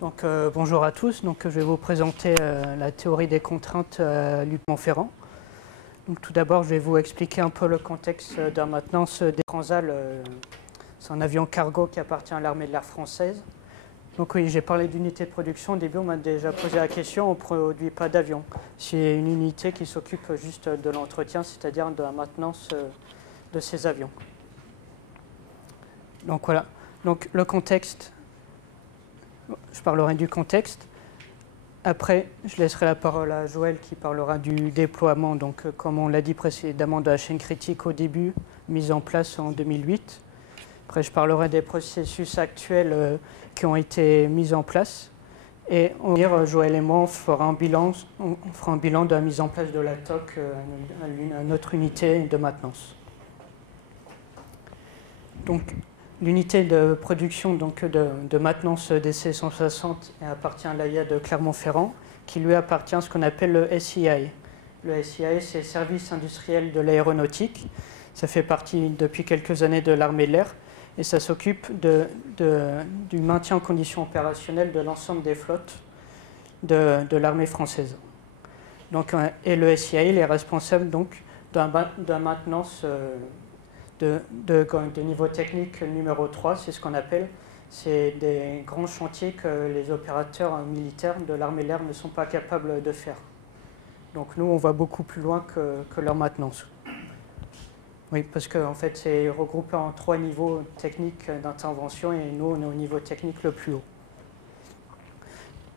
Donc, bonjour à tous. Donc, je vais vous présenter la théorie des contraintes à Luc Montferrand. Donc, tout d'abord, je vais vous expliquer un peu le contexte de la maintenance des Transal. C'est un avion cargo qui appartient à l'armée de l'air française. Donc oui, j'ai parlé d'unité de production. Au début, on m'a déjà posé la question, on ne produit pas d'avion. C'est une unité qui s'occupe juste de l'entretien, c'est-à-dire de la maintenance de ces avions. Donc voilà. Donc le contexte, je parlerai du contexte. Après, je laisserai la parole à Joël qui parlera du déploiement, donc comme on l'a dit précédemment, de la chaîne critique au début, mise en place en 2008. Après, je parlerai des processus actuels qui ont été mis en place. Et Joël et moi, on fera un bilan de la mise en place de la TOC, notre unité de maintenance. Donc, l'unité de production de maintenance des C-160 appartient à l'AIA de Clermont-Ferrand, qui lui appartient à ce qu'on appelle le SIA. Le SIA, c'est Service industriel de l'aéronautique. Ça fait partie depuis quelques années de l'armée de l'air. Et ça s'occupe du maintien en condition opérationnelle de l'ensemble des flottes de l'armée française. Donc, et le SIA il est responsable donc de la maintenance de niveau technique numéro 3, c'est ce qu'on appelle. C'est des grands chantiers que les opérateurs militaires de l'armée de l'air ne sont pas capables de faire. Donc nous, on va beaucoup plus loin que leur maintenance. Oui, parce qu'en fait, c'est regroupé en 3 niveaux techniques d'intervention et nous, on est au niveau technique le plus haut.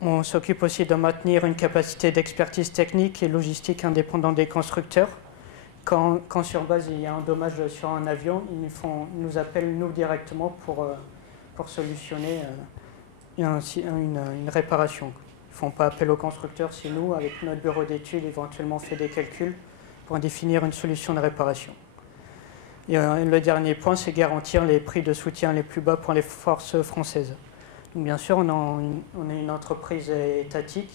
On s'occupe aussi de maintenir une capacité d'expertise technique et logistique indépendante des constructeurs. Quand sur base, il y a un dommage sur un avion, ils nous appellent, nous, directement pour solutionner une réparation. Ils ne font pas appel au constructeur, c'est nous, avec notre bureau d'études, éventuellement fait des calculs pour définir une solution de réparation. Et le dernier point, c'est garantir les prix de soutien les plus bas pour les forces françaises. Donc, bien sûr, on est une entreprise étatique,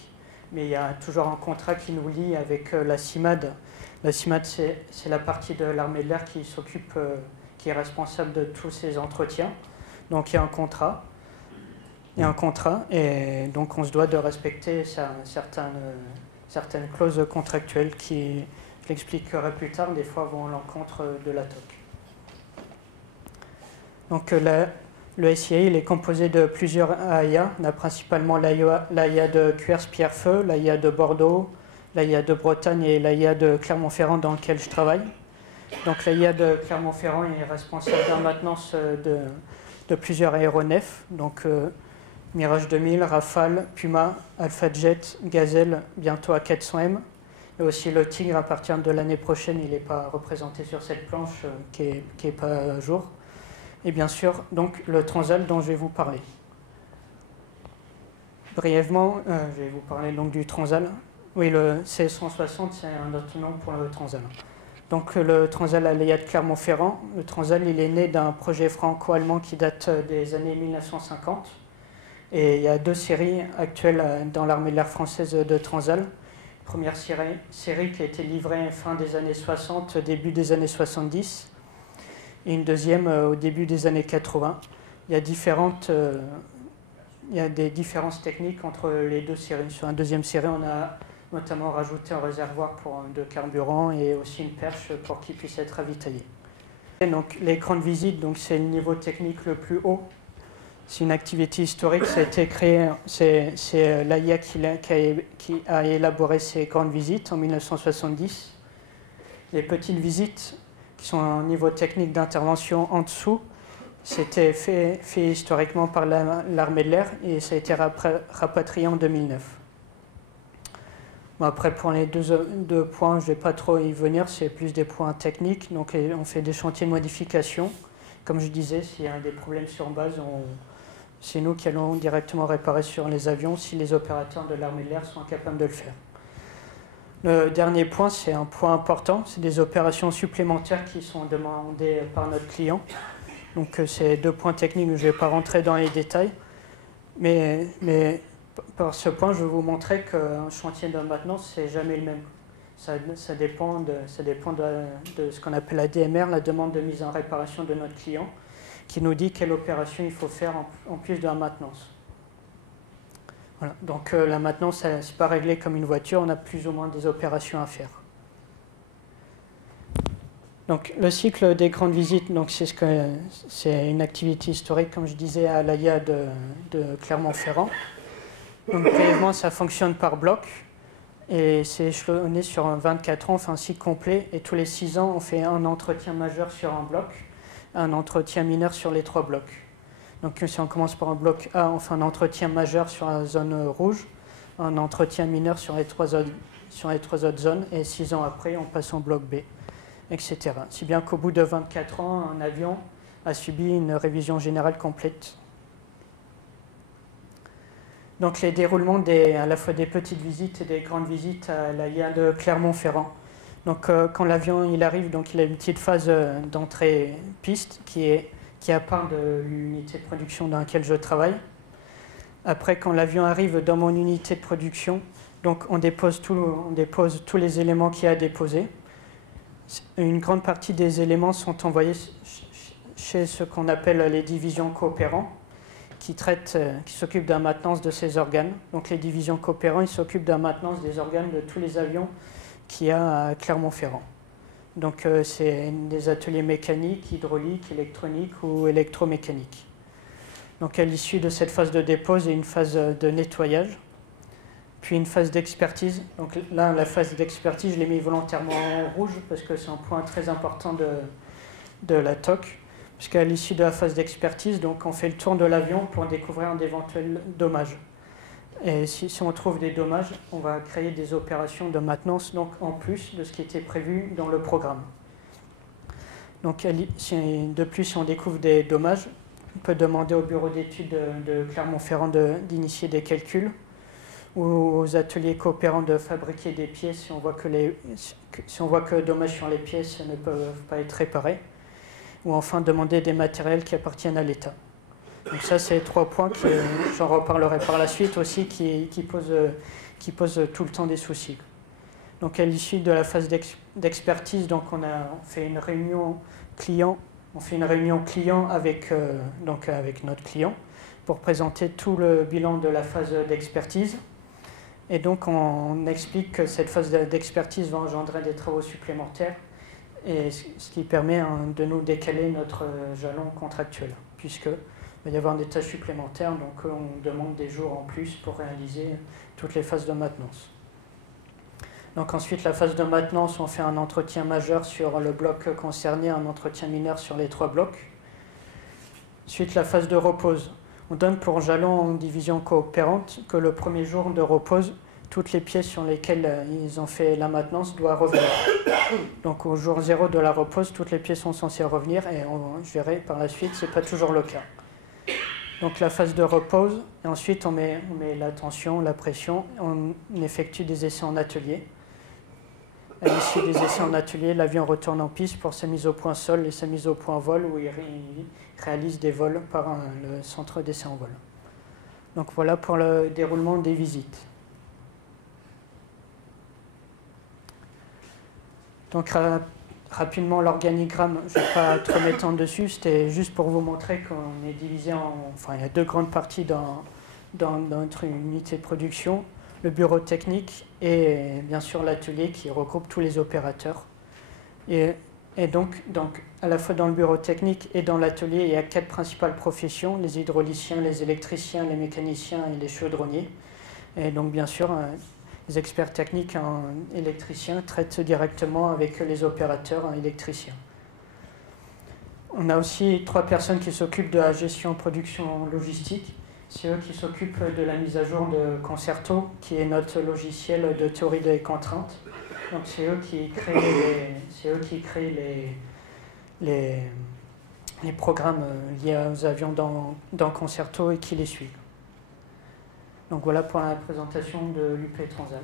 mais il y a toujours un contrat qui nous lie avec la CIMAD. La CIMAD, c'est la partie de l'armée de l'air qui s'occupe, qui est responsable de tous ces entretiens. Donc il y a un contrat. Et donc on se doit de respecter certaines clauses contractuelles qui, je l'expliquerai plus tard, des fois vont à l'encontre de la TOC. Donc le SIA il est composé de plusieurs AIA. On a principalement l'AIA de Cuers-Pierrefeu, l'AIA de Bordeaux, l'AIA de Bretagne et l'AIA de Clermont-Ferrand dans lequel je travaille. Donc l'AIA de Clermont-Ferrand est responsable de la maintenance de plusieurs aéronefs, donc Mirage 2000, Rafale, Puma, Alpha Jet, Gazelle, bientôt A400M. Et aussi le Tigre à partir de l'année prochaine, il n'est pas représenté sur cette planche qui n'est pas à jour. Et bien sûr, donc le Transal dont je vais vous parler. Brièvement, je vais vous parler donc du Transal. Oui, le C-160, c'est un autre nom pour le Transal. Donc le Transal à l'AIA de Clermont-Ferrand. Le Transal, il est né d'un projet franco-allemand qui date des années 1950. Et il y a 2 séries actuelles dans l'armée de l'air française de Transal. Première série qui a été livrée fin des années 60, début des années 70. Et une deuxième au début des années 80. Il y a des différences techniques entre les 2 séries. Sur la deuxième série, on a notamment rajouté un réservoir de carburant et aussi une perche pour qu'il puisse être ravitaillé. Et donc l'écran de visite, c'est le niveau technique le plus haut. C'est une activité historique, ça a été créé, c'est l'AIA qui a élaboré ces grandes visites en 1970. Les petites visites qui sont un niveau technique d'intervention en dessous, c'était fait historiquement par l'armée de l'air et ça a été rapatrié en 2009. Bon, après, pour les deux points, je ne vais pas trop y venir, c'est plus des points techniques. Donc, on fait des chantiers de modification. Comme je disais, s'il y a des problèmes sur base, c'est nous qui allons directement réparer sur les avions si les opérateurs de l'armée de l'air sont incapables de le faire. Le dernier point, c'est un point important, c'est des opérations supplémentaires qui sont demandées par notre client. Donc c'est 2 points techniques, je ne vais pas rentrer dans les détails. Mais par ce point, je vais vous montrer qu'un chantier de maintenance, c'est jamais le même. ça dépend de ce qu'on appelle la DMR, la demande de mise en réparation de notre client, qui nous dit quelle opération il faut faire en plus de la maintenance. Voilà. Donc la maintenance, ce n'est pas réglé comme une voiture, on a plus ou moins des opérations à faire. Donc le cycle des grandes visites, c'est une activité historique, comme je disais, à l'AIA de Clermont-Ferrand. Donc brièvement, ça fonctionne par bloc. Et c'est échelonné sur 24 ans, enfin un cycle complet. Et tous les 6 ans, on fait un entretien majeur sur un bloc, un entretien mineur sur les 3 blocs. Donc si on commence par un bloc A, on fait un entretien majeur sur la zone rouge, un entretien mineur sur les 3 autres zones, et 6 ans après, on passe en bloc B, etc. Si bien qu'au bout de 24 ans, un avion a subi une révision générale complète. Donc les déroulements à la fois des petites visites et des grandes visites à l'AIA de Clermont-Ferrand. Donc quand l'avion il arrive, donc il a une petite phase d'entrée piste qui est à part de l'unité de production dans laquelle je travaille. Après, quand l'avion arrive dans mon unité de production, donc on dépose tous les éléments qu'il y a à déposer. Une grande partie des éléments sont envoyés chez ce qu'on appelle les divisions coopérants, qui s'occupent de la maintenance de ces organes. Donc les divisions coopérants, ils s'occupent de la maintenance des organes de tous les avions qu'il y a à Clermont-Ferrand. Donc c'est des ateliers mécaniques, hydrauliques, électroniques ou électromécaniques. Donc à l'issue de cette phase de dépose, il y a une phase de nettoyage, puis une phase d'expertise. Donc là, la phase d'expertise, je l'ai mis volontairement en rouge parce que c'est un point très important de la TOC. Puisqu'à l'issue de la phase d'expertise, donc on fait le tour de l'avion pour découvrir d'éventuels dommages. Et si on trouve des dommages, on va créer des opérations de maintenance donc en plus de ce qui était prévu dans le programme. Donc de plus, si on découvre des dommages, on peut demander au bureau d'études de Clermont-Ferrand d'initier des calculs ou aux ateliers coopérants de fabriquer des pièces si on voit que dommages sur les pièces ne peuvent pas être réparés. Ou enfin demander des matériels qui appartiennent à l'État. Donc ça, c'est 3 points que j'en reparlerai par la suite aussi, qui posent tout le temps des soucis. Donc à l'issue de la phase d'expertise, donc on fait une réunion client, avec notre client pour présenter tout le bilan de la phase d'expertise. Et donc on explique que cette phase d'expertise va engendrer des travaux supplémentaires, et ce qui permet de nous décaler notre jalon contractuel, puisqu'il va y avoir des tâches supplémentaires, donc on demande des jours en plus pour réaliser toutes les phases de maintenance. Donc ensuite, la phase de maintenance, on fait un entretien majeur sur le bloc concerné, un entretien mineur sur les 3 blocs. Ensuite, la phase de repose. On donne pour jalon en division coopérante que le premier jour de repose, toutes les pièces sur lesquelles ils ont fait la maintenance doivent revenir. Donc au jour 0 de la repose, toutes les pièces sont censées revenir, et je verrai par la suite, ce n'est pas toujours le cas. Donc la phase de repose, et ensuite on met la tension, la pression, on effectue des essais en atelier. À l'issue des essais en atelier, l'avion retourne en piste pour sa mise au point sol et sa mise au point vol, où il réalise des vols par le centre d'essai en vol. Donc voilà pour le déroulement des visites. Donc rapidement, l'organigramme, je ne vais pas trop m'étendre dessus, c'était juste pour vous montrer qu'on est divisé il y a 2 grandes parties dans notre unité de production, le bureau technique et bien sûr l'atelier qui regroupe tous les opérateurs. Et donc, à la fois dans le bureau technique et dans l'atelier, il y a 4 principales professions, les hydrauliciens, les électriciens, les mécaniciens et les chaudronniers. Et donc bien sûr, les experts techniques en électriciens traitent directement avec les opérateurs en électriciens. On a aussi 3 personnes qui s'occupent de la gestion production logistique. C'est eux qui s'occupent de la mise à jour de Concerto, qui est notre logiciel de théorie des contraintes. Donc c'est eux qui créent les programmes liés aux avions dans Concerto et qui les suivent. Donc voilà pour la présentation de l'UP Transal.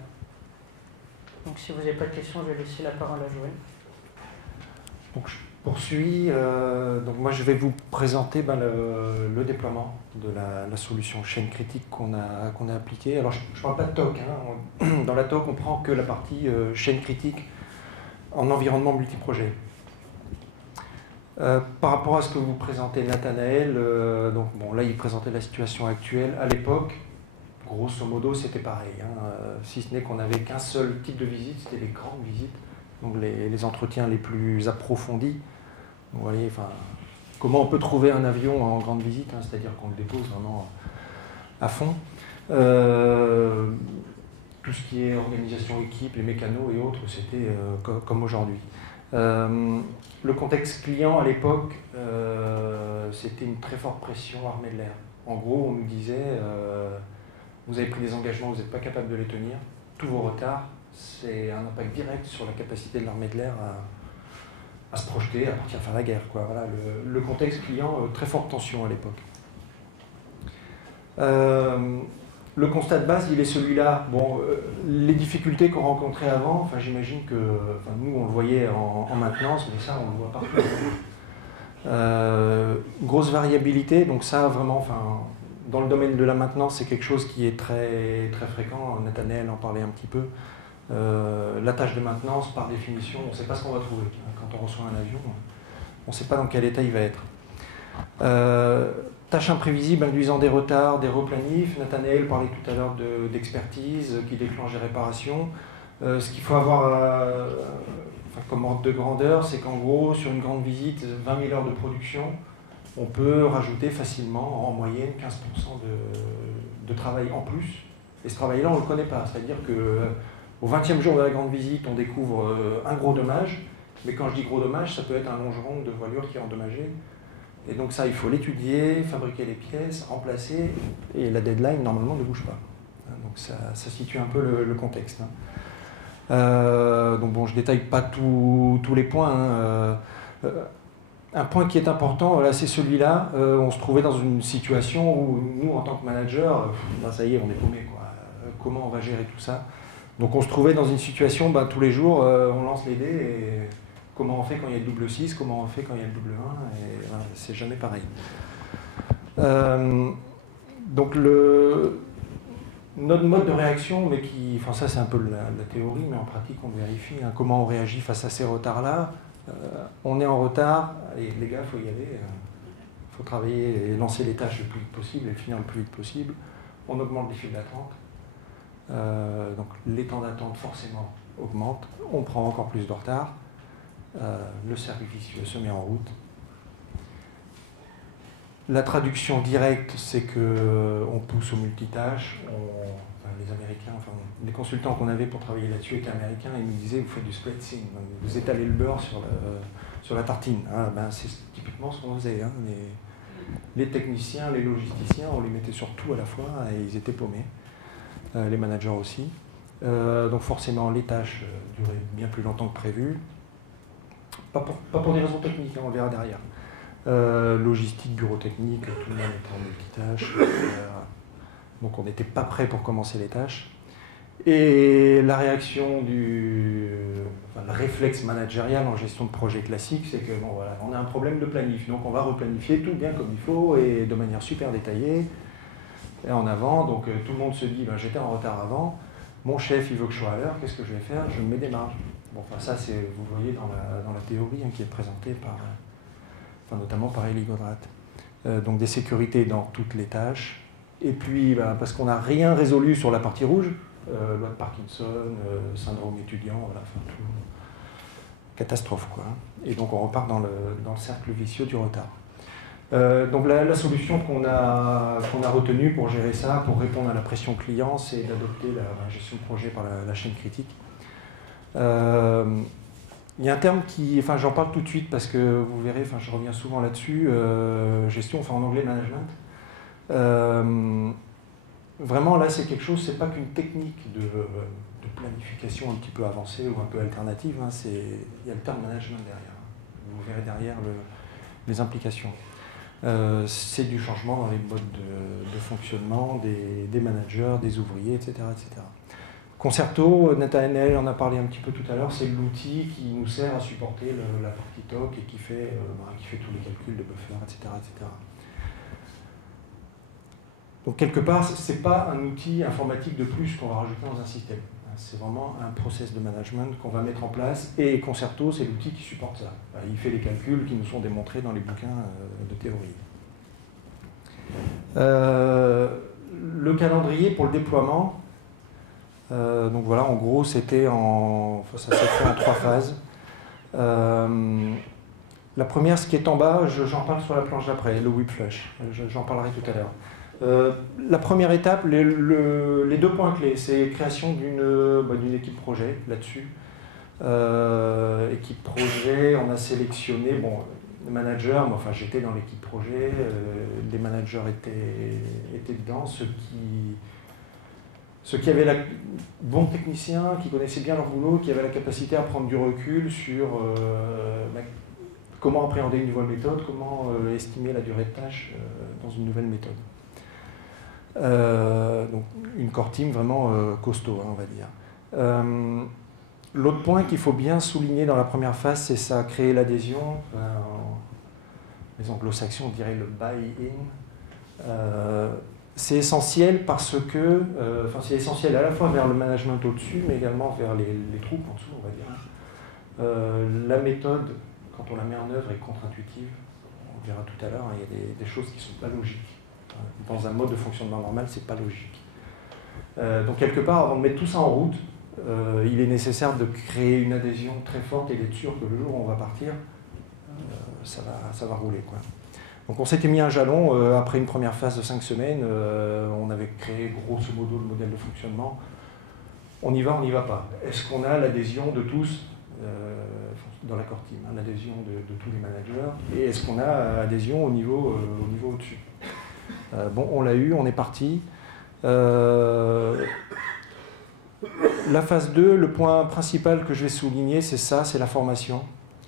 Donc si vous n'avez pas de questions, je vais laisser la parole à Joël. Donc poursuit. Donc moi, je vais vous présenter le déploiement de la solution chaîne critique qu'on a appliquée. Alors, je ne parle pas de TOC. Hein. Dans la TOC, on prend que la partie chaîne critique en environnement multiprojet. Par rapport à ce que vous présentez, Nathanaël, donc bon, là, il présentait la situation actuelle. À l'époque, grosso modo, c'était pareil. Hein, si ce n'est qu'on n'avait qu'un seul type de visite, c'était les grandes visites, donc les entretiens les plus approfondis. Vous voyez, enfin, comment on peut trouver un avion en grande visite, hein, c'est-à-dire qu'on le dépose vraiment à fond. Tout ce qui est organisation équipe, les mécanos et autres, c'était comme aujourd'hui. Le contexte client à l'époque, c'était une très forte pression armée de l'air. En gros, on nous disait, vous avez pris des engagements, vous n'êtes pas capable de les tenir, tous vos retards, c'est un impact direct sur la capacité de l'armée de l'air à se projeter, à partir faire la guerre, quoi. Voilà, le contexte client, très forte tension à l'époque. Le constat de base, il est celui-là. Bon, les difficultés qu'on rencontrait avant, enfin, j'imagine que nous, on le voyait en maintenance, mais ça, on le voit partout. Grosse variabilité, donc ça, vraiment, enfin, dans le domaine de la maintenance, c'est quelque chose qui est très, très fréquent. Nathanaël en parlait un petit peu. La tâche de maintenance, par définition, on ne sait pas ce qu'on va trouver. Quand on reçoit un avion, on ne sait pas dans quel état il va être. Tâches imprévisibles induisant des retards, des replanifs. Nathanaël parlait tout à l'heure d'expertise qui déclenche des réparations. Ce qu'il faut avoir comme ordre de grandeur, c'est qu'en gros, sur une grande visite, 20 000 heures de production, on peut rajouter facilement, en moyenne, 15% de travail en plus. Et ce travail-là, on ne le connaît pas. C'est-à-dire qu'au 20e jour de la grande visite, on découvre un gros dommage. Mais quand je dis gros dommage, ça peut être un longeron de voilure qui est endommagé. Et donc ça, il faut l'étudier, fabriquer les pièces, remplacer, et la deadline, normalement, ne bouge pas. Donc ça situe un peu le contexte. Donc bon, je ne détaille pas tous les points. Un point qui est important, là, c'est celui-là. On se trouvait dans une situation où nous, en tant que manager, ça y est, on est paumé, quoi. Comment on va gérer tout ça? Donc on se trouvait dans une situation, tous les jours, on lance les dés et... Comment on fait quand il y a le double 6, comment on fait quand il y a le double 1, et voilà, c'est jamais pareil. Donc notre mode de réaction, mais qui, enfin ça c'est un peu la théorie, mais en pratique on vérifie, hein, comment on réagit face à ces retards-là. On est en retard, et les gars, il faut y aller, il faut travailler et lancer les tâches le plus vite possible et finir le plus vite possible. On augmente les files d'attente, donc les temps d'attente forcément augmentent, on prend encore plus de retard. Le service se met en route. La traduction directe, c'est qu'on pousse au multitâche. Les Américains, les consultants qu'on avait pour travailler là-dessus étaient américains, et ils nous disaient, vous faites du spreading, vous étalez le beurre sur la tartine. C'est typiquement ce qu'on faisait. Hein. Les techniciens, les logisticiens, on les mettait sur tout à la fois et ils étaient paumés. Les managers aussi. Donc forcément, les tâches duraient bien plus longtemps que prévu. Pas pour des raisons techniques, hein, on le verra derrière. Logistique, bureau technique, tout le monde était en multitâche. Donc on n'était pas prêt pour commencer les tâches. Et la réaction le réflexe managérial en gestion de projet classique, c'est que bon, voilà, on a un problème de planif, donc on va replanifier tout bien comme il faut et de manière super détaillée et en avant. Donc tout le monde se dit, j'étais en retard avant, mon chef il veut que je sois à l'heure, qu'est-ce que je vais faire? Je me mets des marges. Bon, ça, vous voyez dans la théorie qui est présentée notamment par Elie Godrat. Donc des sécurités dans toutes les tâches. Et puis, parce qu'on n'a rien résolu sur la partie rouge, loi de Parkinson, syndrome étudiant, voilà, tout, catastrophe, quoi. Et donc on repart dans le cercle vicieux du retard. Donc la solution qu'on a retenue pour gérer ça, pour répondre à la pression client, c'est d'adopter la gestion de projet par la chaîne critique. Il y a un terme qui, j'en parle tout de suite parce que vous verrez, je reviens souvent là-dessus, gestion, en anglais management. Vraiment là c'est quelque chose, c'est pas qu'une technique de planification un petit peu avancée ou un peu alternative, hein, il y a le terme management derrière. Vous verrez derrière les implications. C'est du changement dans les modes de fonctionnement des managers, des ouvriers, etc., etc. Concerto, Nathaniel en a parlé un petit peu tout à l'heure, c'est l'outil qui nous sert à supporter la partie TOC et qui fait tous les calculs de buffer, etc., etc. Donc quelque part, ce n'est pas un outil informatique de plus qu'on va rajouter dans un système. C'est vraiment un process de management qu'on va mettre en place. Et Concerto, c'est l'outil qui supporte ça. Il fait les calculs qui nous sont démontrés dans les bouquins de théorie. Le calendrier pour le déploiement, donc voilà, en gros, ça s'est fait en 3 phases. La première, ce qui est en bas, j'en parle sur la planche d'après, le whip flush. J'en parlerai tout à l'heure. La première étape, les 2 points clés, c'est création d'une équipe projet là-dessus. Équipe projet, on a sélectionné, les managers, enfin j'étais dans l'équipe projet, les managers étaient dedans, ceux qui avaient bons techniciens, qui connaissaient bien leur boulot, qui avaient la capacité à prendre du recul sur comment appréhender une nouvelle méthode, comment estimer la durée de tâche dans une nouvelle méthode. Donc une core team vraiment costaud, on va dire. L'autre point qu'il faut bien souligner dans la première phase, c'est ça, créer l'adhésion. Les anglo-saxons diraient le buy-in. C'est essentiel parce que, c'est essentiel à la fois vers le management au-dessus, mais également vers les troupes en dessous, on va dire. La méthode, quand on la met en œuvre, est contre-intuitive. On verra tout à l'heure, il y a des choses qui ne sont pas logiques. Dans un mode de fonctionnement normal, c'est pas logique. Donc quelque part, avant de mettre tout ça en route, il est nécessaire de créer une adhésion très forte et d'être sûr que le jour où on va partir, ça va rouler, quoi. Donc on s'était mis un jalon, après une première phase de 5 semaines, on avait créé grosso modo le modèle de fonctionnement. On y va, on n'y va pas. Est-ce qu'on a l'adhésion de tous dans la core team, l'adhésion de tous les managers, et est-ce qu'on a adhésion au niveau au-dessus? Bon, on l'a eu, on est parti. La phase 2, le point principal que je vais souligner, c'est ça, c'est la formation.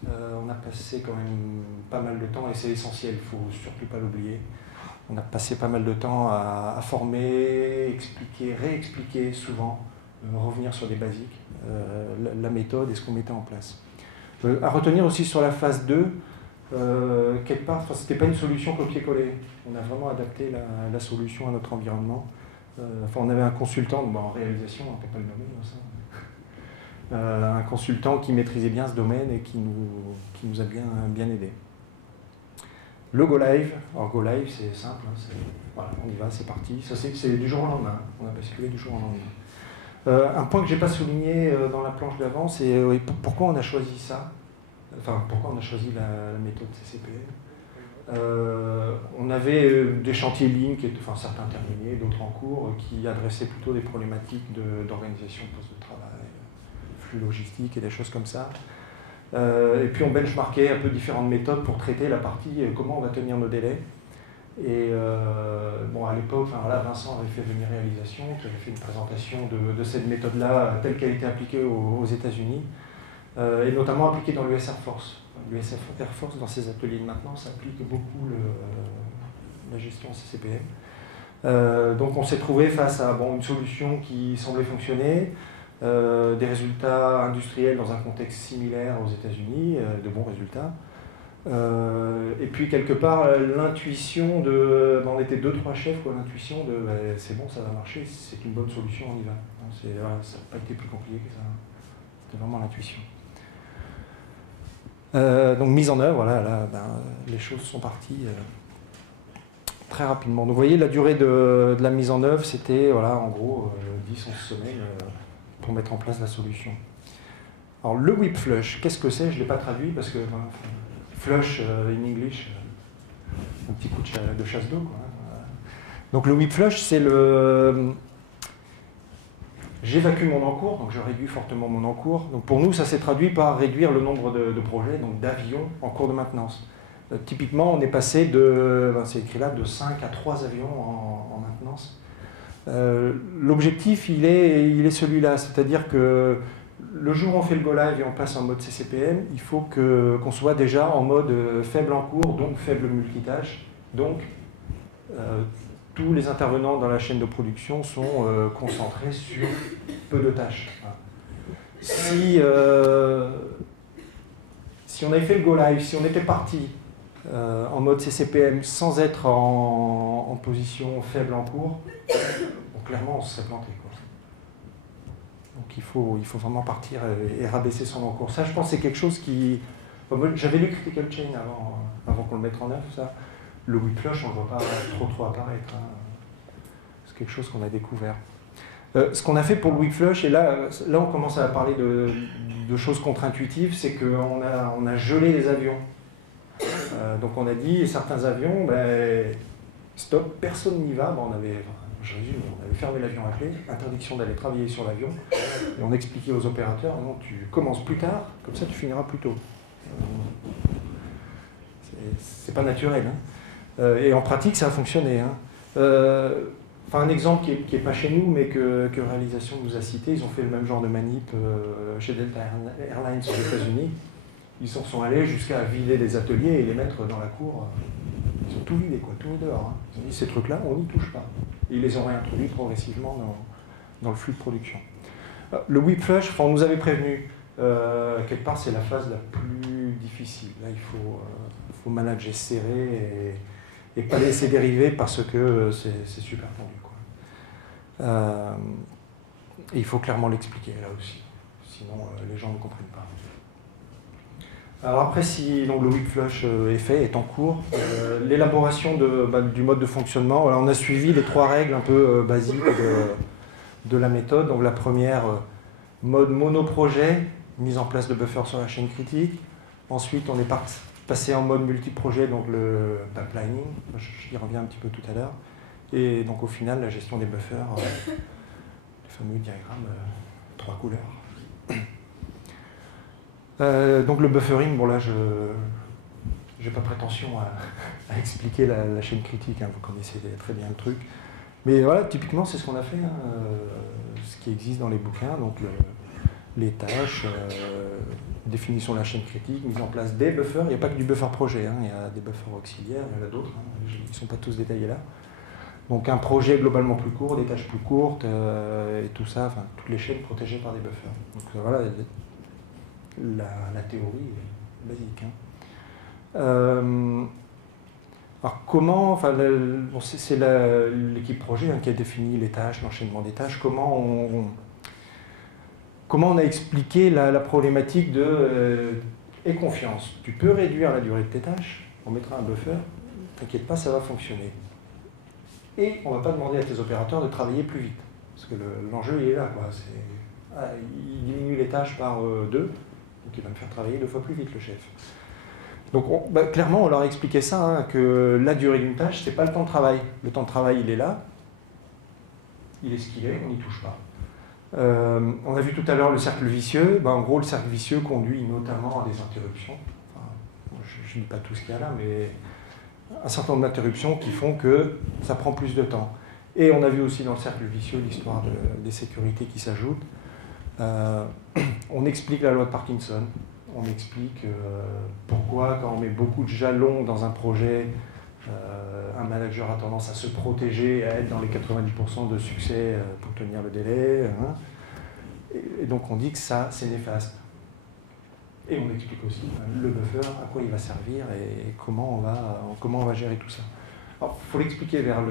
On a passé quand même pas mal de temps, et c'est essentiel, il ne faut surtout pas l'oublier. On a passé pas mal de temps à former, expliquer, réexpliquer souvent, revenir sur les basiques, la méthode et ce qu'on mettait en place. À retenir aussi sur la phase 2, quelque part, ce n'était pas une solution copier-coller. On a vraiment adapté la solution à notre environnement. On avait un consultant, en réalisation, on ne peut pas le nommer, un consultant qui maîtrisait bien ce domaine et qui nous a bien aidé. Le Go Live, alors Go Live c'est simple, voilà, on y va, c'est parti. Ça c'est du jour au lendemain, on a basculé du jour au lendemain. Un point que je n'ai pas souligné dans la planche d'avant, c'est pourquoi on a choisi ça, enfin pourquoi on a choisi la méthode CCPM. On avait des chantiers lignes, certains terminés, d'autres en cours, qui adressaient plutôt des problématiques d'organisation de poste de travail, flux logistique et des choses comme ça. Et puis on benchmarkait un peu différentes méthodes pour traiter la partie comment on va tenir nos délais. Et à l'époque, Vincent avait fait venir réalisation, qui avait fait une présentation de cette méthode-là telle qu'elle était appliquée aux États-Unis, et notamment appliquée dans l'US Air Force. L'US Air Force, dans ses ateliers de maintenance, applique beaucoup la gestion CCPM. Donc on s'est trouvé face à une solution qui semblait fonctionner, des résultats industriels dans un contexte similaire aux États-Unis, de bons résultats. Et puis quelque part l'intuition on était 2-3 chefs, l'intuition de c'est bon, ça va marcher, c'est une bonne solution, on y va. Ça n'a pas été plus compliqué que ça, c'était vraiment l'intuition. Donc mise en œuvre, les choses sont parties très rapidement. Donc vous voyez, la durée de la mise en œuvre, c'était en gros 10-11 semaines pour mettre en place la solution. Alors le whip flush, qu'est-ce que c'est? Je ne l'ai pas traduit parce que flush in English, un petit coup de chasse d'eau. Donc le whip flush, c'est j'évacue mon encours, donc je réduis fortement mon encours. Donc pour nous, ça s'est traduit par réduire le nombre de projets, donc d'avions en cours de maintenance. Typiquement, on est passé c'est écrit là, de 5 à 3 avions en maintenance. L'objectif, il est celui-là, c'est-à-dire que le jour où on fait le Go Live et on passe en mode CCPM, il faut qu'on soit déjà en mode faible encours, donc faible multitâche, donc tous les intervenants dans la chaîne de production sont concentrés sur peu de tâches. Si on avait fait le Go Live, si on était parti en mode CCPM sans être en position faible en cours, bon, clairement on se serait planté, quoi. Donc il faut vraiment partir et rabaisser son encours. Ça, je pense, c'est quelque chose qui... Enfin, j'avais lu Critical Chain avant qu'on le mette en œuvre, ça. Le whipflush, on ne le voit pas trop apparaître, hein. C'est quelque chose qu'on a découvert. Ce qu'on a fait pour le whipflush, et là on commence à parler de choses contre-intuitives, c'est qu'on a gelé les avions. Donc on a dit, certains avions, ben, stop, personne n'y va. Ben, je résume, on avait fermé l'avion à clé, interdiction d'aller travailler sur l'avion, et on expliquait aux opérateurs, non, tu commences plus tard, comme ça tu finiras plus tôt. C'est pas naturel, hein. Et en pratique, ça a fonctionné, hein. Enfin, un exemple qui n'est pas chez nous, mais que Réalisation nous a cité, ils ont fait le même genre de manip chez Delta Airlines aux États-Unis. Ils sont allés jusqu'à vider des ateliers et les mettre dans la cour. Ils ont tout vidé, quoi, tout mis dehors, hein. Ils ont dit, ces trucs-là, on n'y touche pas. Et ils les ont réintroduits progressivement dans le flux de production. Le whipflush, enfin, on nous avait prévenu, quelque part, c'est la phase la plus difficile. Là, il faut manager serré et pas laisser dériver parce que c'est super tendu, quoi. Et il faut clairement l'expliquer là aussi, sinon les gens ne comprennent pas. Alors après, si donc, le whipflush est en cours, l'élaboration du mode de fonctionnement, voilà, on a suivi les 3 règles un peu basiques de la méthode. Donc la première, mode monoprojet, mise en place de buffer sur la chaîne critique. Ensuite, on est passé en mode multiprojet, donc le pipelining, j'y reviens un petit peu tout à l'heure. Et donc au final, la gestion des buffers, le fameux diagramme 3 couleurs. Donc le buffering, bon là je n'ai pas prétention à expliquer la chaîne critique, hein, vous connaissez très bien le truc. Mais voilà, typiquement c'est ce qu'on a fait, hein, ce qui existe dans les bouquins, donc les tâches, définition de la chaîne critique, mise en place des buffers, il n'y a pas que du buffer projet, hein, il y a des buffers auxiliaires, il y en a d'autres, hein, ils ne sont pas tous détaillés là. Donc un projet globalement plus court, des tâches plus courtes, et tout ça, enfin toutes les chaînes protégées par des buffers. Donc voilà, la théorie est basique, hein. Alors comment, enfin c'est l'équipe projet, hein, qui a défini les tâches, l'enchaînement des tâches, comment on a expliqué la problématique de aie confiance. Tu peux réduire la durée de tes tâches, on mettra un buffer, t'inquiète pas, ça va fonctionner. Et on ne va pas demander à tes opérateurs de travailler plus vite, parce que l'enjeu il est là, quoi. Il diminue les tâches par 2, donc il va me faire travailler 2 fois plus vite, le chef. Donc clairement, on leur a expliqué ça, hein, que la durée d'une tâche, c'est pas le temps de travail. Le temps de travail, il est là, il est ce qu'il est, on n'y touche pas. On a vu tout à l'heure le cercle vicieux. En gros, le cercle vicieux conduit notamment à des interruptions. Enfin, je ne dis pas tout ce qu'il y a là, mais un certain nombre d'interruptions qui font que ça prend plus de temps. Et on a vu aussi dans le cercle vicieux l'histoire des sécurités qui s'ajoutent. On explique la loi de Parkinson. On explique pourquoi, quand on met beaucoup de jalons dans un projet, un manager a tendance à se protéger, à être dans les 90% de succès pour tenir le délai. Hein. Et donc on dit que ça, c'est néfaste. Et on explique aussi le buffer, à quoi il va servir et comment on va gérer tout ça. Alors, il faut l'expliquer vers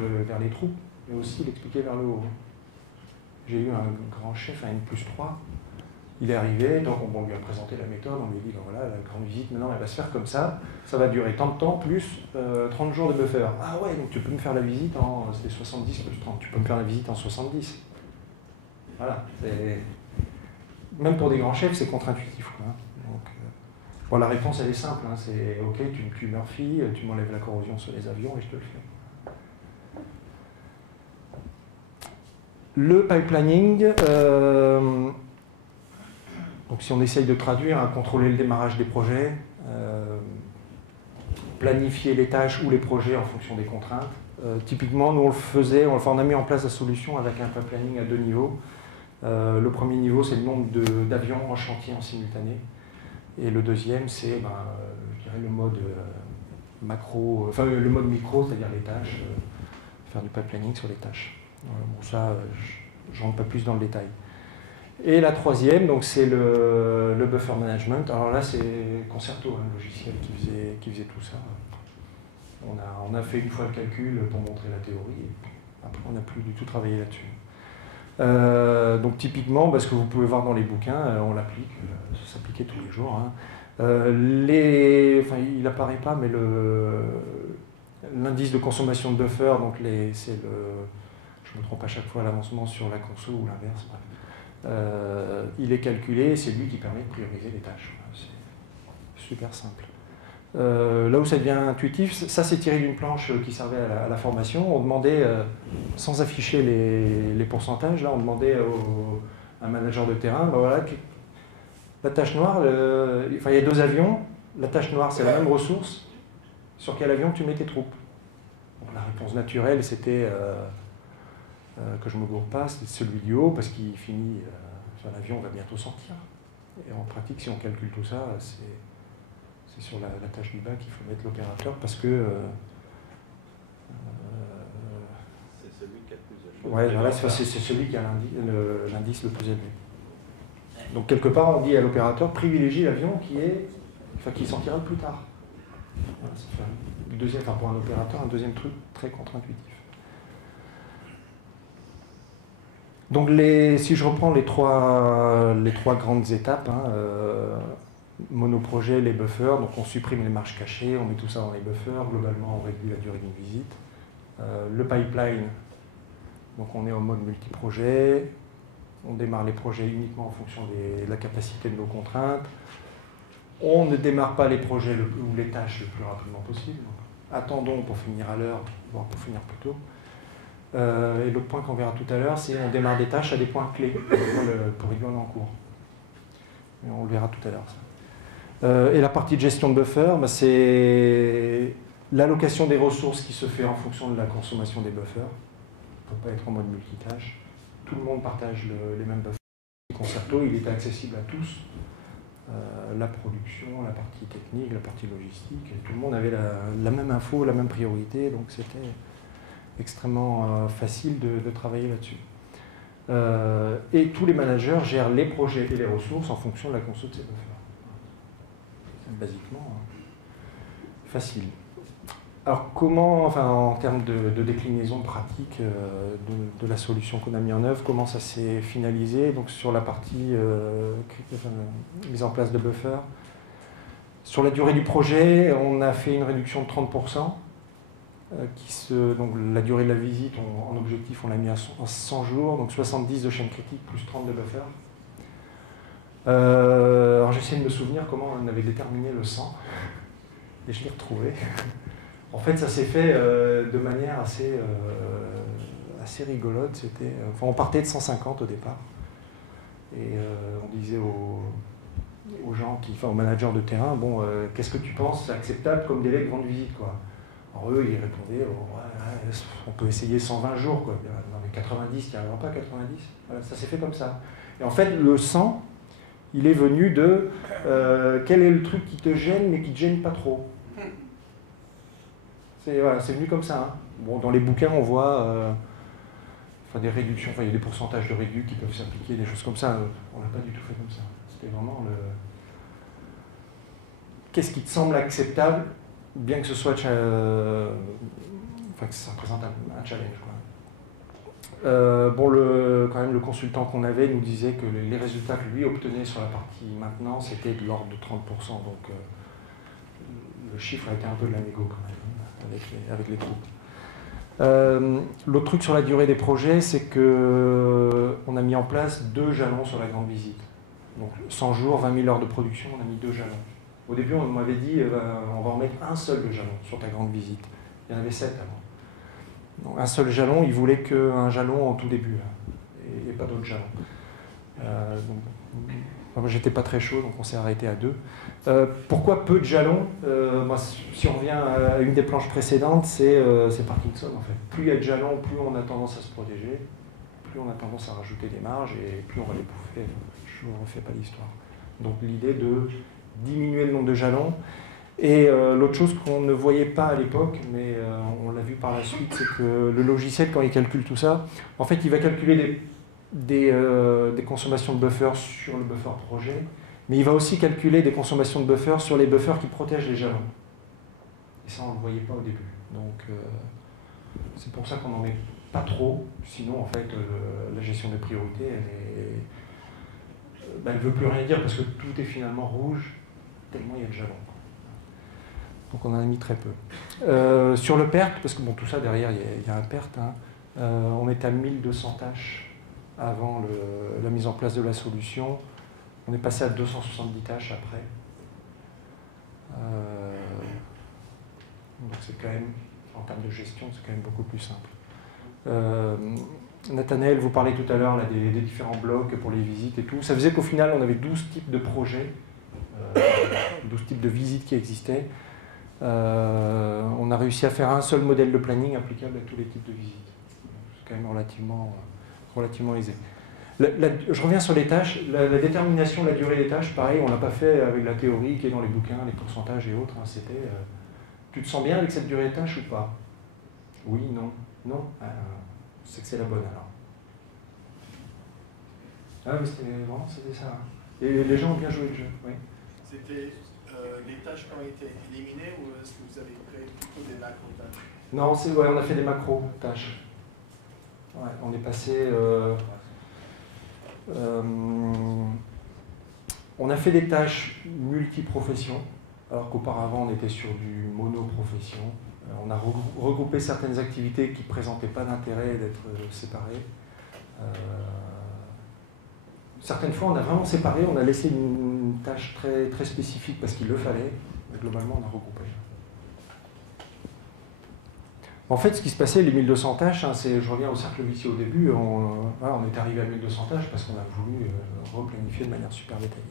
les troupes, mais aussi l'expliquer vers le haut. J'ai eu un grand chef, un N+3, il est arrivé, donc on lui a présenté la méthode, on lui a dit, ben voilà, la grande visite, maintenant elle va se faire comme ça va durer tant de temps, plus 30 jours de buffer. Ah ouais, donc tu peux me faire la visite c'était 70 plus 30, tu peux me faire la visite en 70. Voilà, même pour des grands chefs, c'est contre-intuitif, quoi. Donc, bon, la réponse, elle est simple, hein, c'est ok, tu me tues Murphy, tu m'enlèves la corrosion sur les avions et je te le fais. Le pipelining, donc si on essaye de traduire, hein, contrôler le démarrage des projets, planifier les tâches ou les projets en fonction des contraintes. Typiquement, nous on le faisait, on a mis en place la solution avec un pipelining à 2 niveaux. Le premier niveau, c'est le nombre d'avions en chantier en simultané. Et le deuxième, c'est je dirais le mode macro, enfin le mode micro, c'est-à-dire les tâches, faire du pipelining sur les tâches. Bon, ça, je ne rentre pas plus dans le détail. Et la troisième, donc c'est le buffer management. Alors là, c'est Concerto, le logiciel qui faisait tout ça. On a fait une fois le calcul pour montrer la théorie, et après on n'a plus du tout travaillé là-dessus. Donc typiquement, ce que vous pouvez voir dans les bouquins, on l'applique, ça s'appliquait tous les jours. Hein. Il n'apparaît pas, mais l'indice de consommation de buffer, donc c'est je me trompe à chaque fois l'avancement sur la conso ou l'inverse, il est calculé et c'est lui qui permet de prioriser les tâches. C'est super simple. Là où ça devient intuitif, ça c'est tiré d'une planche qui servait à la formation. On demandait, sans afficher les pourcentages, là on demandait à un manager de terrain, voilà, la tâche noire, il y a 2 avions, la tâche noire c'est la même ressource, sur quel avion tu mets tes troupes? Donc, la réponse naturelle c'était, que je ne me gourre pas, c'était celui du haut parce qu'il finit, l'avion va bientôt sortir. Et en pratique, si on calcule tout ça, c'est sur la tâche du bas qu'il faut mettre l'opérateur parce que... c'est celui qui a le plus ouais, voilà, c'est celui qui a l'indice le plus élevé. Donc quelque part, on dit à l'opérateur, privilégie l'avion qui sortira le plus tard. Voilà, pour un opérateur, un deuxième truc très contre-intuitif. Donc si je reprends les trois grandes étapes, monoprojet, les buffers, donc on supprime les marges cachées, on met tout ça dans les buffers, globalement on réduit la durée d'une visite. Le pipeline, donc on est en mode multiprojet, on démarre les projets uniquement en fonction de la capacité de nos contraintes. On ne démarre pas les projets ou les tâches le plus rapidement possible. Donc, attendons pour finir à l'heure, voire pour finir plus tôt. Et l'autre point qu'on verra tout à l'heure, c'est qu'on démarre des tâches à des points clés pour réduire l'encours. On le verra tout à l'heure. Et la partie de gestion de buffer, c'est l'allocation des ressources qui se fait en fonction de la consommation des buffers. On ne peut pas être en mode multitâche. Tout le monde partage les mêmes buffers. Le Concerto, il était accessible à tous. La production, la partie technique, la partie logistique, et tout le monde avait la même info, la même priorité, donc c'était extrêmement facile de travailler là-dessus. Et tous les managers gèrent les projets et les ressources en fonction de la conso de ces buffers. C'est basiquement facile. Alors comment, en termes de déclinaison pratique de la solution qu'on a mis en œuvre, comment ça s'est finalisé? Donc sur la partie mise en place de buffer. Sur la durée du projet, on a fait une réduction de 30%. Donc la durée de la visite, en objectif, on l'a mis à 100 jours, donc 70 de chaîne critique plus 30 de buffer. Alors j'essaie de me souvenir comment on avait déterminé le 100, et je l'ai retrouvé. En fait, ça s'est fait de manière assez rigolote. On partait de 150 au départ, et on disait aux gens, aux managers de terrain, bon, qu'est-ce que tu penses, c'est acceptable comme délai de grande visite, quoi. Alors eux, ils répondaient, on peut essayer 120 jours, quoi. Dans les 90, il n'y arrivera pas 90. Voilà, ça s'est fait comme ça. Et en fait, le 100, il est venu de quel est le truc qui te gêne, mais qui ne te gêne pas trop. C'est venu comme ça. Hein. Bon, dans les bouquins, on voit des réductions, il y a des pourcentages de réduction qui peuvent s'appliquer, des choses comme ça. On n'a pas du tout fait comme ça. C'était vraiment qu'est-ce qui te semble acceptable, bien que ce soit que ça représente un challenge, quoi. Quand même, le consultant qu'on avait nous disait que les résultats que lui obtenait sur la partie maintenance étaient de l'ordre de 30%. Donc le chiffre a été un peu de la négo quand même, avec les troupes. L'autre truc sur la durée des projets, c'est qu'on a mis en place 2 jalons sur la grande visite. Donc 100 jours, 20 000 heures de production, on a mis 2 jalons. Au début, on m'avait dit, on va en mettre un seul de jalon sur ta grande visite. Il y en avait 7 avant. Donc, un seul jalon, il voulait qu'un jalon en tout début, et pas d'autres jalons. Moi, j'étais pas très chaud, donc on s'est arrêté à 2. Pourquoi peu de jalons? Si on revient à une des planches précédentes, c'est Parkinson, en fait. Plus il y a de jalons, plus on a tendance à se protéger, plus on a tendance à rajouter des marges, et plus on va les bouffer. Je ne refais pas l'histoire. Donc l'idée de diminuer le nombre de jalons Et l'autre chose qu'on ne voyait pas à l'époque, mais on l'a vu par la suite, c'est que le logiciel, quand il calcule tout ça, en fait, il va calculer des consommations de buffer sur le buffer projet, mais il va aussi calculer des consommations de buffer sur les buffers qui protègent les jalons. Et ça, on ne le voyait pas au début. Donc, c'est pour ça qu'on n'en met pas trop. Sinon, en fait, la gestion des priorités, elle ne veut plus rien dire parce que tout est finalement rouge, tellement il y a de jalons. Donc on en a mis très peu. Sur le PERT, parce que bon, tout ça derrière, il y a un PERT, hein, on est à 1200 tâches avant la mise en place de la solution. On est passé à 270 tâches après. Donc c'est quand même, en termes de gestion, c'est quand même beaucoup plus simple. Nathanaël, vous parlez tout à l'heure des différents blocs pour les visites et tout. Ça faisait qu'au final, on avait 12 types de projets, 12 types de visites qui existaient. On a réussi à faire un seul modèle de planning applicable à tous les types de visites. C'est quand même relativement aisé. Je reviens sur les tâches. La détermination de la durée des tâches, pareil, on ne l'a pas fait avec la théorie qui est dans les bouquins, les pourcentages et autres. Hein, c'était, tu te sens bien avec cette durée des tâches ou pas? Oui, non, non. C'est que c'est la bonne alors. Ah oui, c'était ça. Hein. Et les gens ont bien joué le jeu. Oui. C'était les tâches qui ont été éliminées ou est-ce que vous avez créé plutôt des macro-tâches? Non, ouais, on a fait des macro-tâches. Ouais, on est passé... on a fait des tâches multiprofessions, alors qu'auparavant on était sur du monoprofession. On a regroupé certaines activités qui ne présentaient pas d'intérêt d'être séparées. Certaines fois, on a vraiment séparé, on a laissé une tâche très, très spécifique parce qu'il le fallait, mais globalement, on a regroupé. En fait, ce qui se passait, les 1200 tâches, hein, je reviens au cercle vicieux au début, on est arrivé à 1200 tâches parce qu'on a voulu replanifier de manière super détaillée.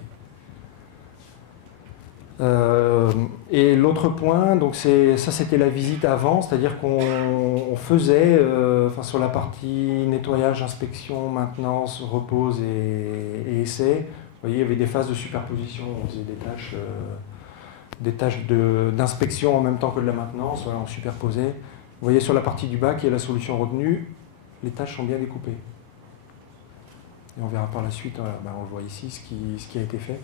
Et l'autre point, donc ça c'était la visite avant, c'est-à-dire qu'on faisait, sur la partie nettoyage, inspection, maintenance, repose et essai, vous voyez, il y avait des phases de superposition, on faisait des tâches d'inspection en même temps que de la maintenance, voilà, on superposait. Vous voyez sur la partie du bas qui est la solution retenue, les tâches sont bien découpées. Et on verra par la suite, on le voit ici, ce qui a été fait.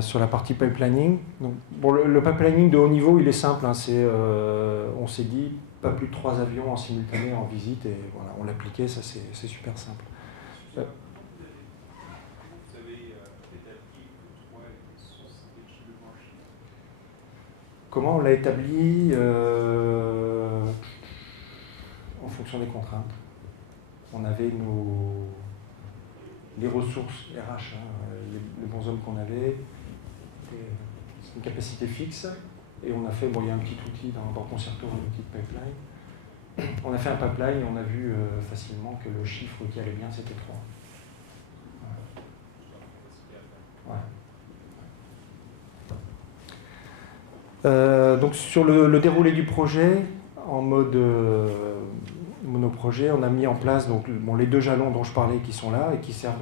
Sur la partie pipelining. Donc, bon, le pipelining de haut niveau, il est simple. Hein, on s'est dit, pas plus de 3 avions en simultané en visite, et voilà, on l'appliquait, ça c'est super simple. Vous avez établi que 3 sources de marché. Comment on l'a établi en fonction des contraintes. On avait les ressources RH, hein, les bons hommes qu'on avait, c'est une capacité fixe, et on a fait, il y a un petit outil dans Concerto, un outil de pipeline. On a fait un pipeline et on a vu facilement que le chiffre qui allait bien, c'était 3. Ouais. Donc sur le déroulé du projet, en mode monoprojet, on a mis en place les 2 jalons dont je parlais qui sont là et qui servent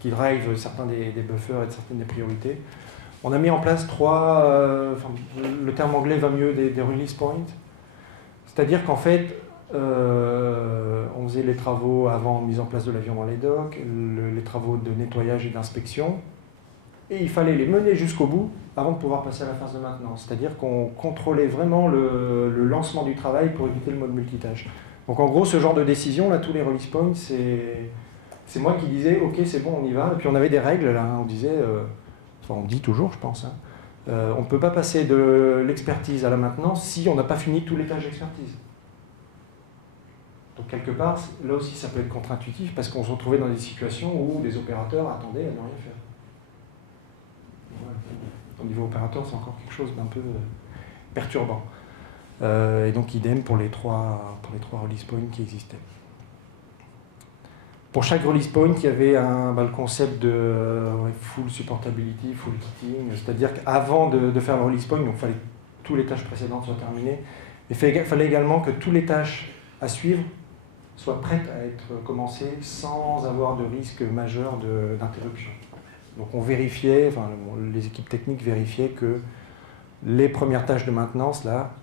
qui drive certains des buffers et certaines des priorités. On a mis en place 3, le terme anglais va mieux, des release points. C'est-à-dire qu'en fait, on faisait les travaux avant mise en place de l'avion dans les docks, les travaux de nettoyage et d'inspection, et il fallait les mener jusqu'au bout avant de pouvoir passer à la phase de maintenance. C'est-à-dire qu'on contrôlait vraiment le lancement du travail pour éviter le mode multitâche. Donc en gros, ce genre de décision, là, tous les release points, c'est moi qui disais « Ok, c'est bon, on y va ». Et puis on avait des règles, là, hein, on disait, on dit toujours, je pense, hein, on ne peut pas passer de l'expertise à la maintenance si on n'a pas fini tous les tâches d'expertise. Donc quelque part, là aussi, ça peut être contre-intuitif parce qu'on se retrouvait dans des situations où des opérateurs attendaient à ne rien faire. Au niveau opérateur, c'est encore quelque chose d'un peu perturbant. Et donc idem pour les trois release points qui existaient. Pour chaque release point, il y avait le concept de full supportability, full kitting, c'est-à-dire qu'avant de faire le release point, il fallait que toutes les tâches précédentes soient terminées. Il fallait également que toutes les tâches à suivre soient prêtes à être commencées sans avoir de risque majeur d'interruption. Donc on vérifiait, les équipes techniques vérifiaient que Les premières tâches de maintenance, là,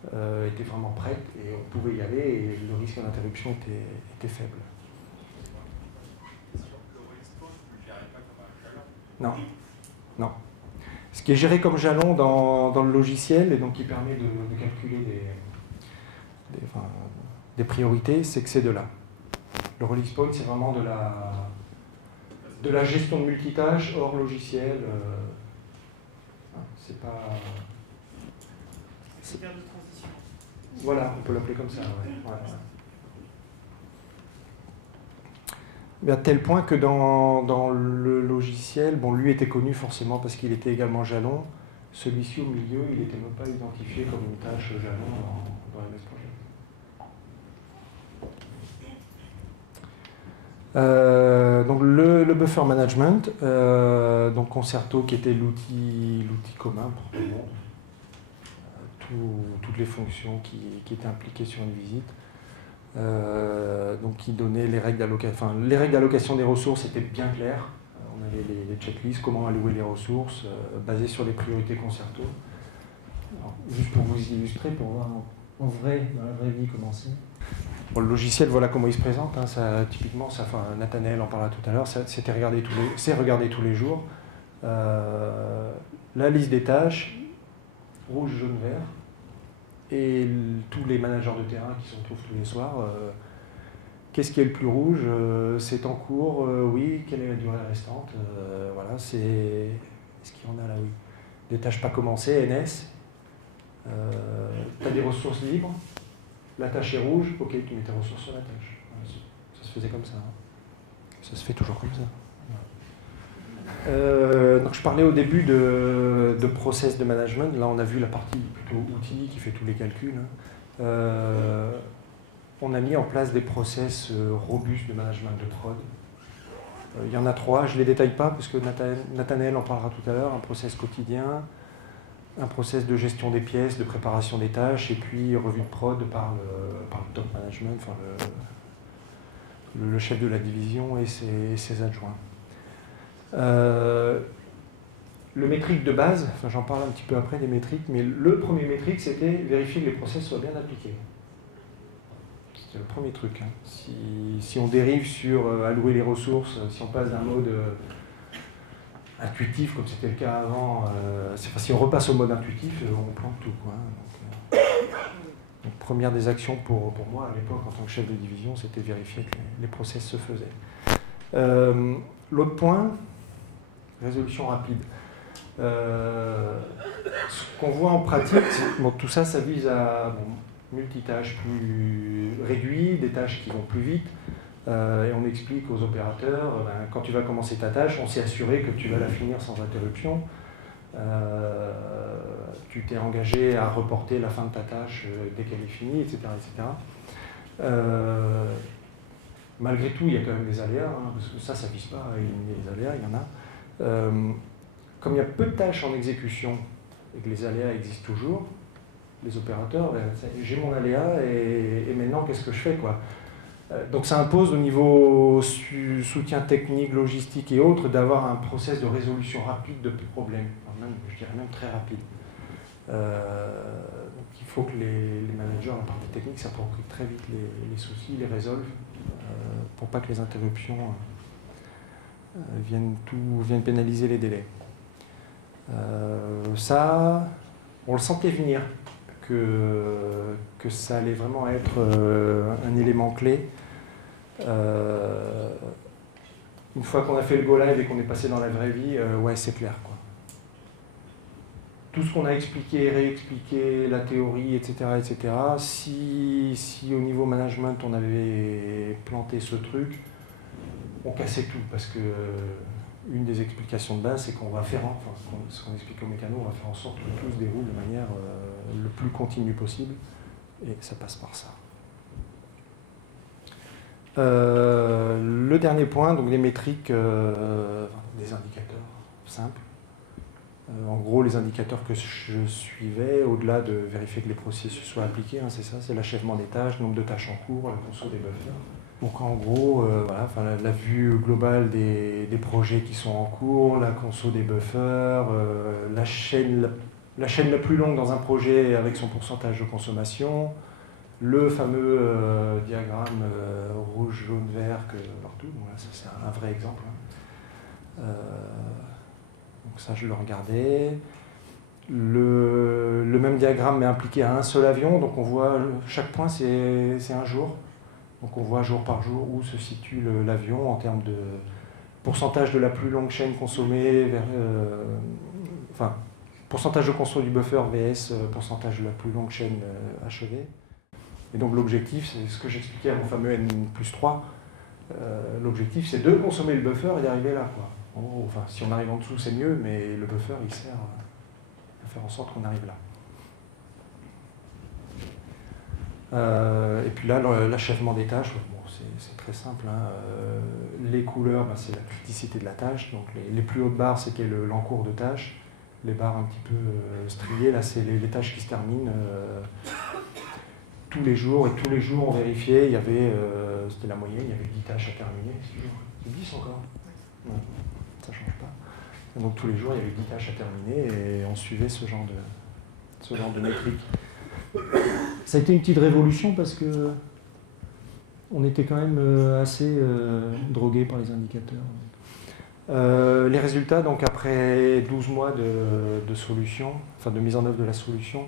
étaient vraiment prêtes et on pouvait y aller et le risque d'interruption était faible. Sur le Rolling, vous ne gérez pas comme un jalon. Non, non. Ce qui est géré comme jalon dans le logiciel et donc qui permet de calculer des priorités, c'est que c'est de là. Le Release Point, c'est vraiment de la gestion de multitâches hors logiciel. C'est pas... C'est bien de transition. Voilà, on peut l'appeler comme ça. Ouais. Ouais. Mais à tel point que dans le logiciel, bon, lui était connu forcément parce qu'il était également jalon. Celui-ci au milieu, il n'était même pas identifié comme une tâche jalon dans MS Project. Donc le buffer management, donc Concerto qui était l'outil commun pour tout le monde. Toutes les fonctions qui étaient impliquées sur une visite. Donc qui donnait les règles d'allocation. Enfin, les règles d'allocation des ressources étaient bien claires. On avait les checklists, comment allouer les ressources, basées sur les priorités Concerto. Alors, juste pour vous illustrer, pour voir en vrai, dans la vraie vie, comment c'est. Bon, le logiciel, voilà comment il se présente. Hein, ça, typiquement, ça, enfin, Nathanaël en parla tout à l'heure, c'est regardé tous les jours. La liste des tâches, rouge, jaune, vert. Et tous les managers de terrain qui se retrouvent tous les soirs, qu'est-ce qui est le plus rouge? C'est en cours, oui, quelle est la durée restante? Voilà, c'est... Est-ce qu'il y en a là? Oui. Des tâches pas commencées, NS. Tu as des ressources libres, la tâche est rouge, ok, tu mets tes ressources sur la tâche. Ça se faisait comme ça. Hein. Ça se fait toujours comme ça. Donc je parlais au début de process de management. Là, on a vu la partie plutôt outils qui fait tous les calculs. On a mis en place des process robustes de management de prod. Il y en a 3, je ne les détaille pas parce que Nathanaël en parlera tout à l'heure. Un process quotidien, un process de gestion des pièces, de préparation des tâches, et puis revue de prod par le top management, enfin le chef de la division et ses adjoints. Le métrique de base, enfin, j'en parle un petit peu après des métriques, mais le premier métrique c'était vérifier que les process soient bien appliqués. C'était le premier truc. Hein. Si on dérive sur allouer les ressources, si on passe d'un mode intuitif comme c'était le cas avant, si on repasse au mode intuitif, on plante tout. Quoi. Donc, première des actions pour moi à l'époque en tant que chef de division, c'était vérifier que les process se faisaient. L'autre point, résolution rapide. Ce qu'on voit en pratique, bon, tout ça, ça vise à multitâches plus réduites, des tâches qui vont plus vite. Et on explique aux opérateurs, quand tu vas commencer ta tâche, on s'est assuré que tu vas la finir sans interruption. Tu t'es engagé à reporter la fin de ta tâche dès qu'elle est finie, etc. etc. Malgré tout, il y a quand même des aléas, hein, parce que ça ne vise pas à éliminer les aléas, il y en a. Comme il y a peu de tâches en exécution et que les aléas existent toujours, les opérateurs, j'ai mon aléa et maintenant qu'est-ce que je fais quoi? Donc ça impose au niveau soutien technique, logistique et autres d'avoir un process de résolution rapide de problèmes, même, je dirais même très rapide. Donc il faut que les managers, la partie technique, s'approprient très vite les soucis, les résolvent, pour pas que les interruptions viennent pénaliser les délais. Ça, on le sentait venir, que ça allait vraiment être un élément clé. Une fois qu'on a fait le go live et qu'on est passé dans la vraie vie, ouais, c'est clair, quoi. Tout ce qu'on a expliqué, réexpliqué, la théorie, etc., etc., si au niveau management on avait planté ce truc, on cassait tout, parce que une des explications de base, c'est qu'on va faire, enfin, ce qu'on explique aux mécanos, on va faire en sorte que tout se déroule de manière le plus continue possible, et ça passe par ça. Le dernier point, donc les métriques, des indicateurs simples. En gros, les indicateurs que je suivais, au-delà de vérifier que les processus soient appliqués, hein, c'est ça, c'est l'achèvement des tâches, nombre de tâches en cours, la conso des buffers. Donc en gros, voilà, la vue globale des projets qui sont en cours, la conso des buffers, la chaîne la chaîne la plus longue dans un projet avec son pourcentage de consommation, le fameux diagramme rouge, jaune, vert que partout. Voilà, ça c'est un vrai exemple. Donc ça, je le regardais. Le même diagramme est appliqué à un seul avion, donc on voit chaque point c'est un jour. Donc on voit jour par jour où se situe l'avion en termes de pourcentage de la plus longue chaîne consommée, enfin pourcentage de conso du buffer vs pourcentage de la plus longue chaîne achevée. Et donc l'objectif, c'est ce que j'expliquais à mon fameux N+3, l'objectif c'est de consommer le buffer et d'arriver là, quoi. Enfin, si on arrive en dessous, c'est mieux, mais le buffer, il sert à faire en sorte qu'on arrive là. Et puis là, l'achèvement des tâches, bon, c'est très simple. Hein. Les couleurs, ben, c'est la criticité de la tâche. Donc les plus hautes barres, c'était l'encours de tâche. Les barres un petit peu striées, là, c'est les tâches qui se terminent tous les jours. Et tous les jours, on vérifiait, il y avait, c'était la moyenne, il y avait 10 tâches à terminer. C'est 10 encore? Non, ça ne change pas. Et donc tous les jours, il y avait 10 tâches à terminer et on suivait ce genre de métrique. Ça a été une petite révolution parce que on était quand même assez drogué par les indicateurs. Les résultats, donc après 12 mois de solution, enfin de mise en œuvre de la solution,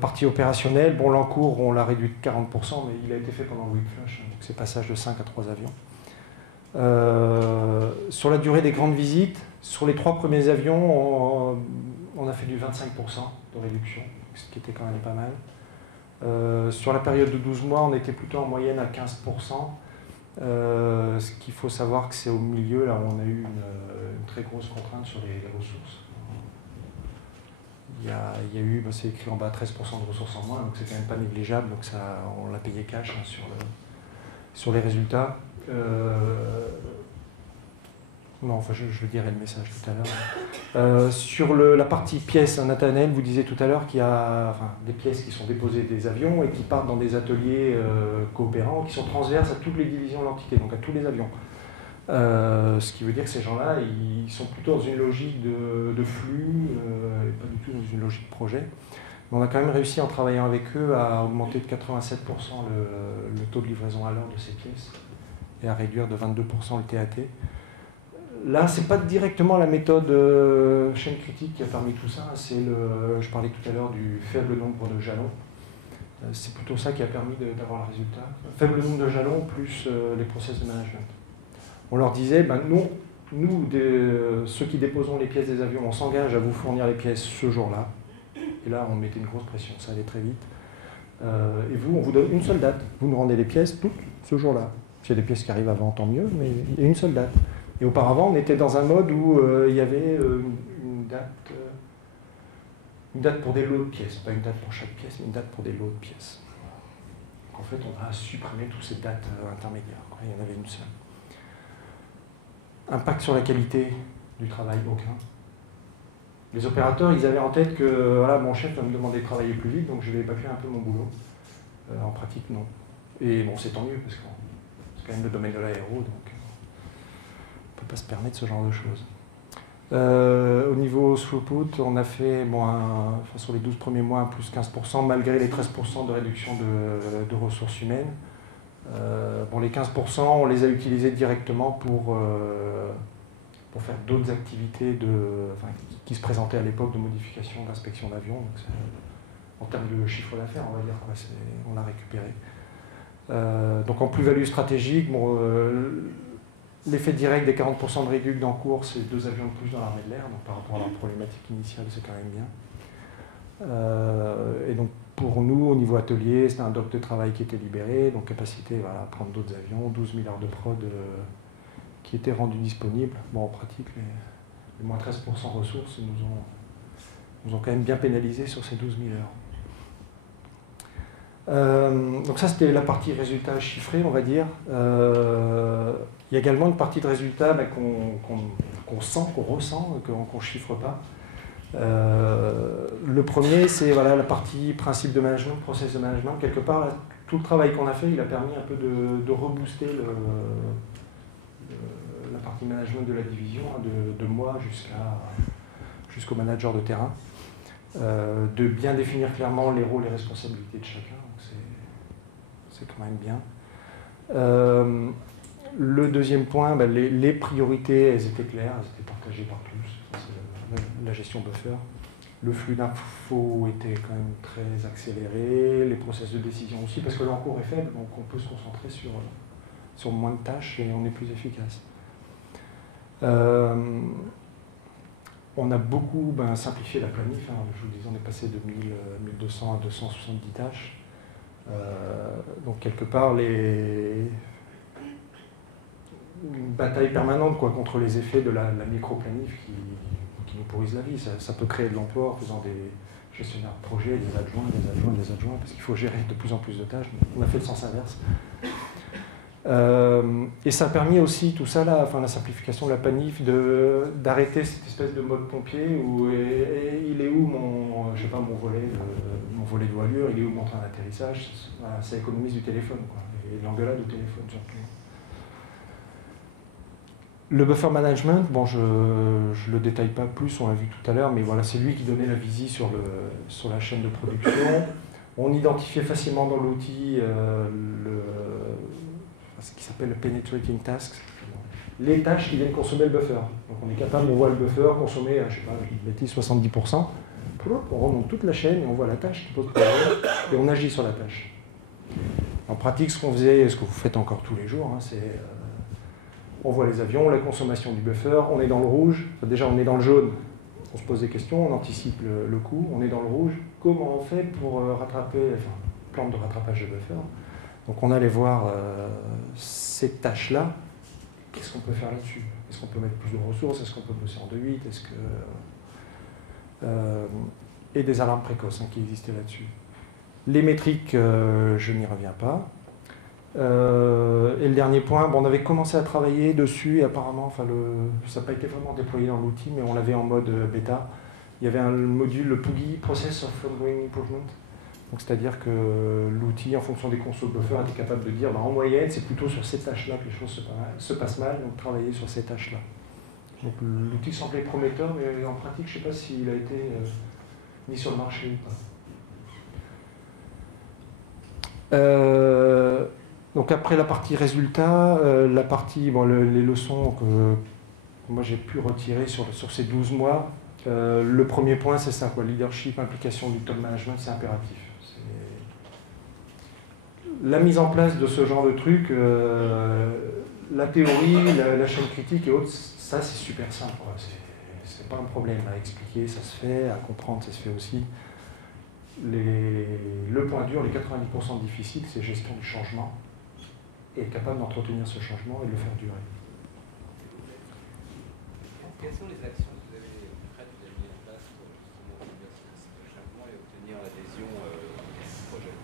partie opérationnelle, bon, l'encours, on l'a réduit de 40%, mais il a été fait pendant le week flush, donc c'est passage de 5 à 3 avions. Sur la durée des grandes visites, sur les 3 premiers avions, on a fait du 25% de réduction, ce qui était quand même pas mal. Sur la période de 12 mois, on était plutôt en moyenne à 15%. Ce qu'il faut savoir que c'est au milieu, là où on a eu une très grosse contrainte sur les ressources. Il y a eu, ben c'est écrit en bas, 13% de ressources en moins, donc c'est quand même pas négligeable, donc ça, on l'a payé cash hein, sur les résultats. Non, enfin je dirai le message tout à l'heure. Sur la partie pièces, Nathanaël vous disiez tout à l'heure qu'il y a des pièces qui sont déposées des avions et qui partent dans des ateliers coopérants qui sont transverses à toutes les divisions de l'entité, donc à tous les avions. Ce qui veut dire que ces gens-là, ils sont plutôt dans une logique de flux et pas du tout dans une logique de projet. Mais on a quand même réussi en travaillant avec eux à augmenter de 87% le taux de livraison à l'heure de ces pièces et à réduire de 22% le TAT. Là, ce n'est pas directement la méthode chaîne critique qui a permis tout ça, c'est je parlais tout à l'heure du faible nombre de jalons. C'est plutôt ça qui a permis d'avoir le résultat. Faible nombre de jalons plus les process de management. On leur disait, ben, nous ceux qui déposons les pièces des avions, on s'engage à vous fournir les pièces ce jour-là. Et là, on mettait une grosse pression, ça allait très vite. Et vous, on vous donne une seule date. Vous nous rendez les pièces toutes ce jour-là. S'il y a des pièces qui arrivent avant, tant mieux, mais il y a une seule date. Et auparavant, on était dans un mode où il y avait une date pour des lots de pièces. Pas une date pour chaque pièce, mais une date pour des lots de pièces. Donc, en fait, on a supprimé toutes ces dates intermédiaires. Il y en avait une seule. Impact sur la qualité du travail, aucun. Les opérateurs, ils avaient en tête que voilà, mon chef va me demander de travailler plus vite, donc je vais évacuer un peu mon boulot. En pratique, non. Et bon, c'est tant mieux, parce que c'est quand même le domaine de l'aéro, donc on ne peut pas se permettre ce genre de choses. Au niveau throughput, on a fait sur les 12 premiers mois un plus 15%, malgré les 13% de réduction de ressources humaines. Les 15%, on les a utilisés directement pour faire d'autres activités qui se présentaient à l'époque de modification, d'inspection d'avion. En termes de chiffre d'affaires, on va dire, on l'a récupéré. Donc en plus-value stratégique, l'effet direct des 40% de réduction d'encours, c'est 2 avions de plus dans l'armée de l'air, donc par rapport à la problématique initiale, c'est quand même bien. Et donc pour nous, au niveau atelier, c'était un dock de travail qui était libéré, donc capacité à prendre d'autres avions, 12 000 heures de prod qui étaient rendues disponibles. Bon, en pratique, les moins 13% ressources nous ont quand même bien pénalisés sur ces 12 000 heures. Donc ça, c'était la partie résultats chiffrés, on va dire. Il y a également une partie de résultats qu'on sent, qu'on ressent, qu'on ne chiffre pas. Le premier, c'est la partie principe de management, process de management. Quelque part, là, tout le travail qu'on a fait, il a permis un peu de rebooster la partie management de la division, de moi jusqu'au manager de terrain. de bien définir clairement les rôles et responsabilités de chacun. C'est quand même bien. Le deuxième point, les priorités, elles étaient claires, elles étaient partagées par tous. La gestion buffer. Le flux d'infos était quand même très accéléré, les process de décision aussi, parce que l'encours est faible, donc on peut se concentrer sur moins de tâches et on est plus efficace. On a beaucoup simplifié la planif. Je vous disais, on est passé de 1200 à 270 tâches. Donc quelque part, une bataille permanente contre les effets de la micro-planif qui nous pourrissent la vie. Ça peut créer de l'emploi en faisant des gestionnaires de projet, des adjoints, parce qu'il faut gérer de plus en plus de tâches. On a fait le sens inverse. Et ça a permis aussi tout ça, la simplification de la planif, d'arrêter cette espèce de mode pompier où il est où mon volet de voilure, il est où mon train d'atterrissage. Voilà, ça économise du téléphone, et de l'engueulade au téléphone surtout. Le buffer management, je ne le détaille pas plus, on l'a vu tout à l'heure, mais voilà, c'est lui qui donnait la visie sur la chaîne de production. On identifiait facilement dans l'outil ce qui s'appelle le penetrating tasks, les tâches qui viennent consommer le buffer. Donc on est capable, on voit le buffer consommer, je sais pas, je dis 70%, on remonte toute la chaîne et on voit la tâche qui pose problème et on agit sur la tâche. En pratique, ce qu'on faisait, ce que vous faites encore tous les jours, c'est on voit les avions, la consommation du buffer, on est dans le rouge, déjà on est dans le jaune, on se pose des questions, on anticipe le coup, on est dans le rouge, comment on fait pour rattraper, plan de rattrapage de buffer. Donc on allait voir ces tâches-là, qu'est-ce qu'on peut faire là-dessus? Est-ce qu'on peut mettre plus de ressources? Est-ce qu'on peut bosser en 2/8? Et des alarmes précoces qui existaient là-dessus. Les métriques, je n'y reviens pas. Et le dernier point, on avait commencé à travailler dessus et apparemment, ça n'a pas été vraiment déployé dans l'outil, mais on l'avait en mode bêta. Il y avait un module, le PUGI, Process of Ongoing Improvement. C'est-à-dire que l'outil, en fonction des consoles buffer, était capable de dire en moyenne, c'est plutôt sur ces tâches-là que les choses se passent mal, donc travailler sur ces tâches-là. Donc l'outil semblait prometteur, mais en pratique, je ne sais pas s'il a été mis sur le marché ou pas. Donc après la partie résultat, la partie, les leçons que moi j'ai pu retirer sur ces 12 mois, le premier point c'est ça, leadership, implication du top management, c'est impératif. La mise en place de ce genre de truc, la théorie, la chaîne critique et autres, ça c'est super simple. C'est pas un problème à expliquer, ça se fait, à comprendre, ça se fait aussi. Le point dur, les 90% difficiles, c'est gestion du changement et être capable d'entretenir ce changement et de le faire durer. Quelles sont les actions que vous avez faites, vous avez mis en place pour justement faire ce changement et obtenir l'adhésion du projet?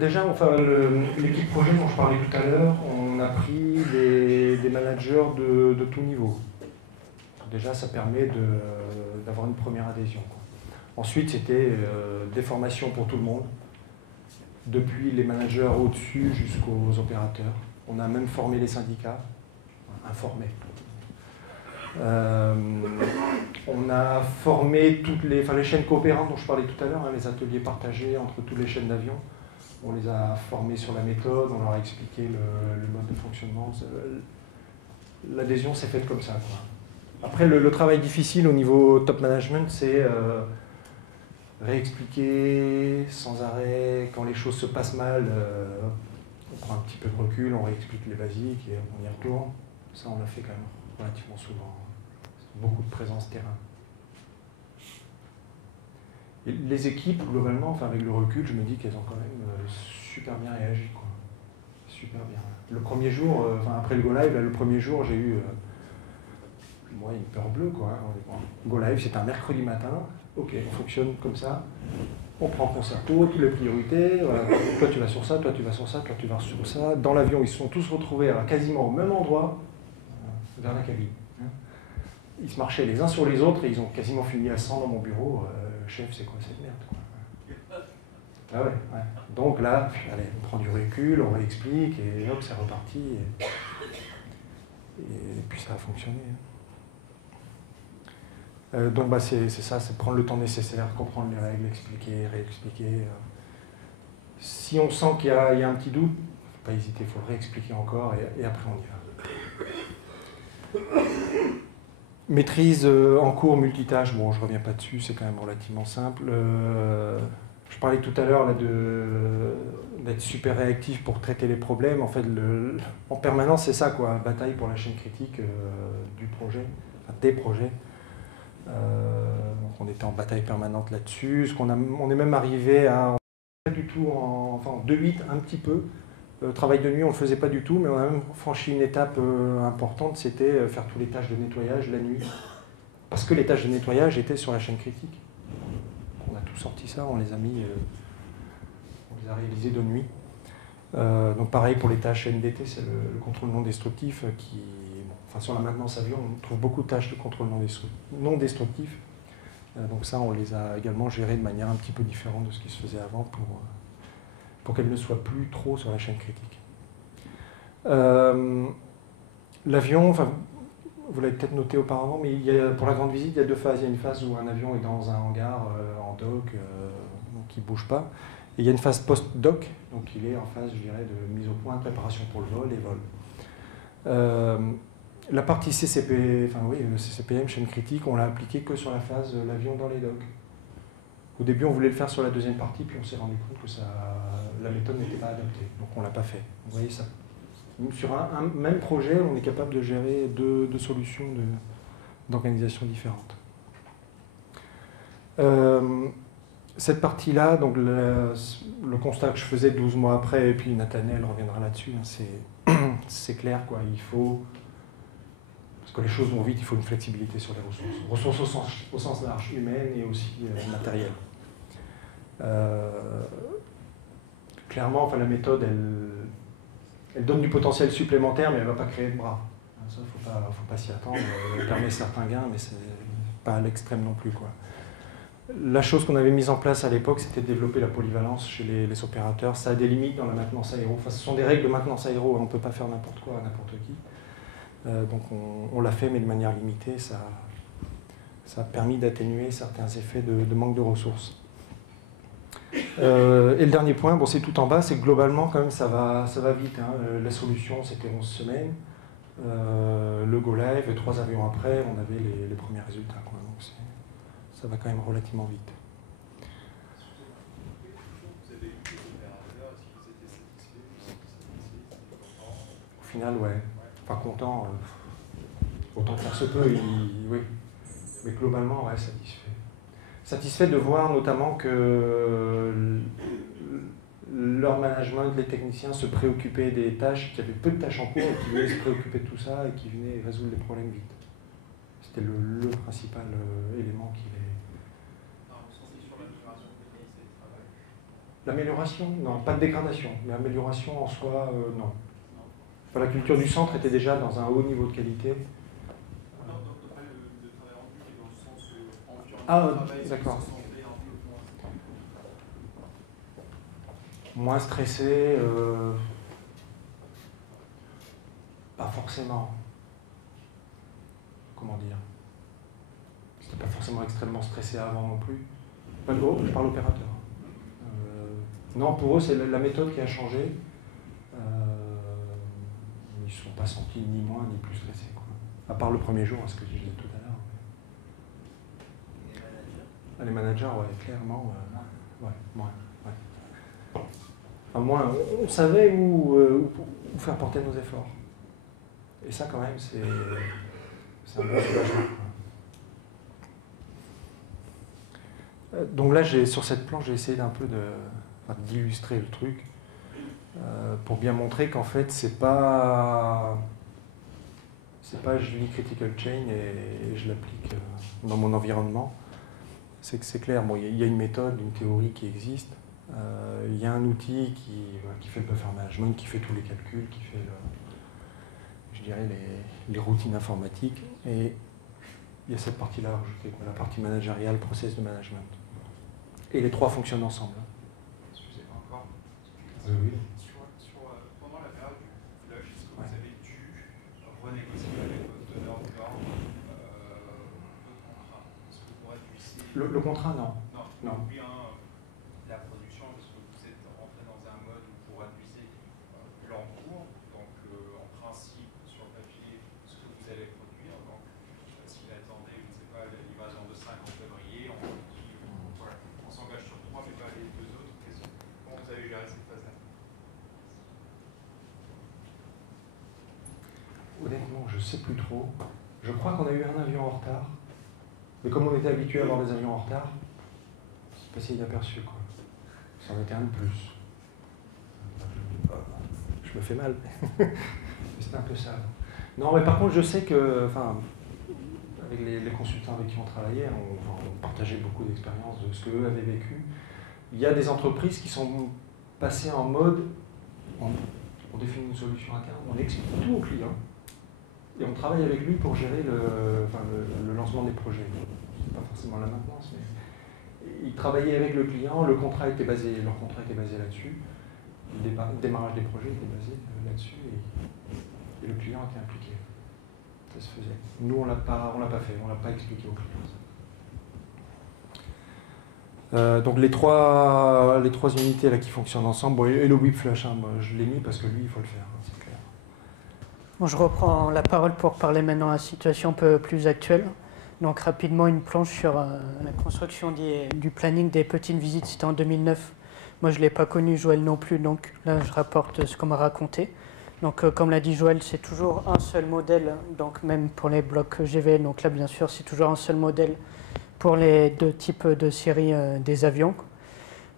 Déjà, l'équipe projet dont je parlais tout à l'heure, on a pris des managers de tout niveau. Déjà, ça permet d'avoir une première adhésion. Ensuite, c'était des formations pour tout le monde, depuis les managers au-dessus jusqu'aux opérateurs. On a même formé les syndicats, informés. On a formé toutes les chaînes coopérantes dont je parlais tout à l'heure, les ateliers partagés entre toutes les chaînes d'avions. On les a formés sur la méthode, on leur a expliqué le mode de fonctionnement. L'adhésion s'est faite comme ça. Après, le travail difficile au niveau top management, c'est réexpliquer sans arrêt. Quand les choses se passent mal, on prend un petit peu de recul, on réexplique les basiques et on y retourne. Ça, on l'a fait quand même relativement souvent. Beaucoup de présence terrain. Et les équipes, globalement, avec le recul, je me dis qu'elles ont quand même super bien réagi. Super bien. Le premier jour, après le Go Live, le premier jour, j'ai eu une peur bleue. Go Live, c'est un mercredi matin. Ok, on fonctionne comme ça. On prend concerto, toutes les priorités. Voilà. Toi, tu vas sur ça, toi, tu vas sur ça, toi, tu vas sur ça. Dans l'avion, ils se sont tous retrouvés quasiment au même endroit, vers la cabine. Ils se marchaient les uns sur les autres et ils ont quasiment fini à 100 dans mon bureau. Chef, c'est quoi cette merde, Ah ouais. Donc là, allez, on prend du recul, on réexplique et hop, c'est reparti. Et puis ça a fonctionné. Donc bah, c'est ça, c'est prendre le temps nécessaire, comprendre les règles, expliquer, réexpliquer. Si on sent qu'il y a un petit doute, faut pas hésiter, il faut réexpliquer encore et après on y va. Maîtrise en cours multitâche, bon je reviens pas dessus, c'est quand même relativement simple. Je parlais tout à l'heure d'être super réactif pour traiter les problèmes. En fait, en permanence, c'est ça, quoi, bataille pour la chaîne critique du projet, enfin, des projets. Donc on était en bataille permanente là-dessus. On est même arrivé à, pas du tout en 2.8 un petit peu. Travail de nuit, on ne le faisait pas du tout, mais on a même franchi une étape importante, c'était faire tous les tâches de nettoyage la nuit. Parce que les tâches de nettoyage étaient sur la chaîne critique. On a tout sorti ça, on les a réalisées de nuit. Donc pareil pour les tâches NDT, c'est le contrôle non destructif qui... sur la maintenance avion, on trouve beaucoup de tâches de contrôle non destructif. Donc ça, on les a également gérées de manière un petit peu différente de ce qui se faisait avant pour qu'elles ne soient plus trop sur la chaîne critique. L'avion, vous l'avez peut-être noté auparavant, mais pour la grande visite, il y a deux phases. Il y a une phase où un avion est dans un hangar en dock, donc il ne bouge pas. Et il y a une phase post-dock, donc il est en phase, je dirais, de mise au point, de préparation pour le vol et vol. La partie CCP, le CCPM, chaîne critique, on l'a appliqué que sur la phase l'avion dans les docks. Au début, on voulait le faire sur la deuxième partie, puis on s'est rendu compte que la méthode n'était pas adaptée, donc on ne l'a pas fait. Vous voyez ça. Sur un même projet, on est capable de gérer deux solutions d'organisation différentes. Cette partie-là, donc le constat que je faisais 12 mois après, et puis Nathanaël reviendra là-dessus, c'est clair, quoi. Il faut, parce que les choses vont vite, il faut une flexibilité sur les ressources. Ressources au sens large, humaines et aussi matérielles. Clairement, la méthode, elle donne du potentiel supplémentaire, mais elle ne va pas créer de bras. Ça, il ne faut pas s'y attendre. Elle permet certains gains, mais ce n'est pas à l'extrême non plus, quoi. La chose qu'on avait mise en place à l'époque, c'était de développer la polyvalence chez les opérateurs. Ça a des limites dans la maintenance aéro. Ce sont des règles de maintenance aéro, on ne peut pas faire n'importe quoi à n'importe qui. Donc on l'a fait, mais de manière limitée. Ça a permis d'atténuer certains effets de manque de ressources. Et le dernier point, c'est tout en bas, c'est que globalement, quand même, ça va vite. La solution, c'était 11 semaines. Le go live, et 3 avions après, on avait les premiers résultats, quoi. Donc ça va quand même relativement vite. Vous avez eu des opérateurs, est-ce qu'ils étaient satisfaits? Au final, ouais. Pas content, autant faire se peut, oui. Mais globalement, ouais, satisfait. Satisfait de voir notamment que leur management, les techniciens se préoccupaient des tâches, qu'il y avait peu de tâches en cours et qui venaient se préoccuper de tout ça et qui venaient résoudre les problèmes vite. C'était le principal élément qui les... Sur l'amélioration technique, c'est le travail. L'amélioration, non, pas de dégradation. L'amélioration en soi, non. La culture du centre était déjà dans un haut niveau de qualité. Non, donc pas le travail rendu, mais dans le sens environnement Ah, de travail, d'accord. se sentait un peu Moins stressé, pas forcément. Comment dire? C'était pas forcément extrêmement stressé avant non plus. Pas de gros, je parle opérateur. Non, pour eux, c'est la méthode qui a changé. Ils ne se sont pas sentis ni moins ni plus stressés, quoi. À part le premier jour, ce que je disais tout à l'heure. Les managers, ouais, clairement, moins. Enfin, moins, on savait où faire porter nos efforts. Et ça, quand même, c'est un bon soulagement. Donc là, sur cette planche, j'ai essayé d'illustrer le truc pour bien montrer qu'en fait, c'est pas je lis Critical Chain et je l'applique dans mon environnement. C'est que c'est clair, il y a une méthode, une théorie qui existe. Il y a un outil qui fait le buffer management, qui fait tous les calculs, qui fait je dirais les routines informatiques. Et il y a cette partie-là à rajouter, la partie managériale, process de management. Et les trois fonctionnent ensemble. Excusez-moi encore. Oui. Pendant la période du flush, est-ce que vous Ouais. avez dû renégocier avec votre donneur de l'ordre votre contrat? Le contrat, non. Non, ou bien la production, parce que vous êtes rentré dans un mode où vous réduisez l'encours, donc en principe, sur le papier, ce que vous allez produire, donc s'il attendait, je ne sais pas, la livraison de 5 en février, on dit, voilà, on s'engage sur 3, mais pas les 2 autres. Comment vous avez géré cette phase-là? Honnêtement, je ne sais plus trop. Je crois qu'on a eu un avion en retard. Mais comme on était habitué à avoir des avions en retard, c'est passé inaperçu, quoi. Ça en était un de plus. Je me fais mal. Mais c'était un peu ça. Non, mais par contre, je sais que, enfin, avec les consultants avec qui on travaillait, on partageait beaucoup d'expériences de ce qu'eux avaient vécu. Il y a des entreprises qui sont passées en mode, on définit une solution interne, on explique tout au client, et on travaille avec lui pour gérer le lancement des projets. Pas forcément la maintenance, mais ils travaillaient avec le client, leur contrat était basé là-dessus, le démarrage des projets était basé là-dessus, et le client était impliqué. Ça se faisait. Nous, on l'a pas fait, on l'a pas expliqué au client. Donc les trois unités là qui fonctionnent ensemble, bon, et le whip flush, hein, moi, je l'ai mis parce que lui, il faut le faire, hein, c'est clair. Bon, je reprends la parole pour parler maintenant de la situation un peu plus actuelle. Donc rapidement une planche sur la construction du planning des petites visites, c'était en 2009. Moi je ne l'ai pas connu, Joël non plus, donc là je rapporte ce qu'on m'a raconté. Donc comme l'a dit Joël, c'est toujours un seul modèle, donc même pour les blocs GVL, donc là bien sûr c'est toujours un seul modèle pour les deux types de séries des avions.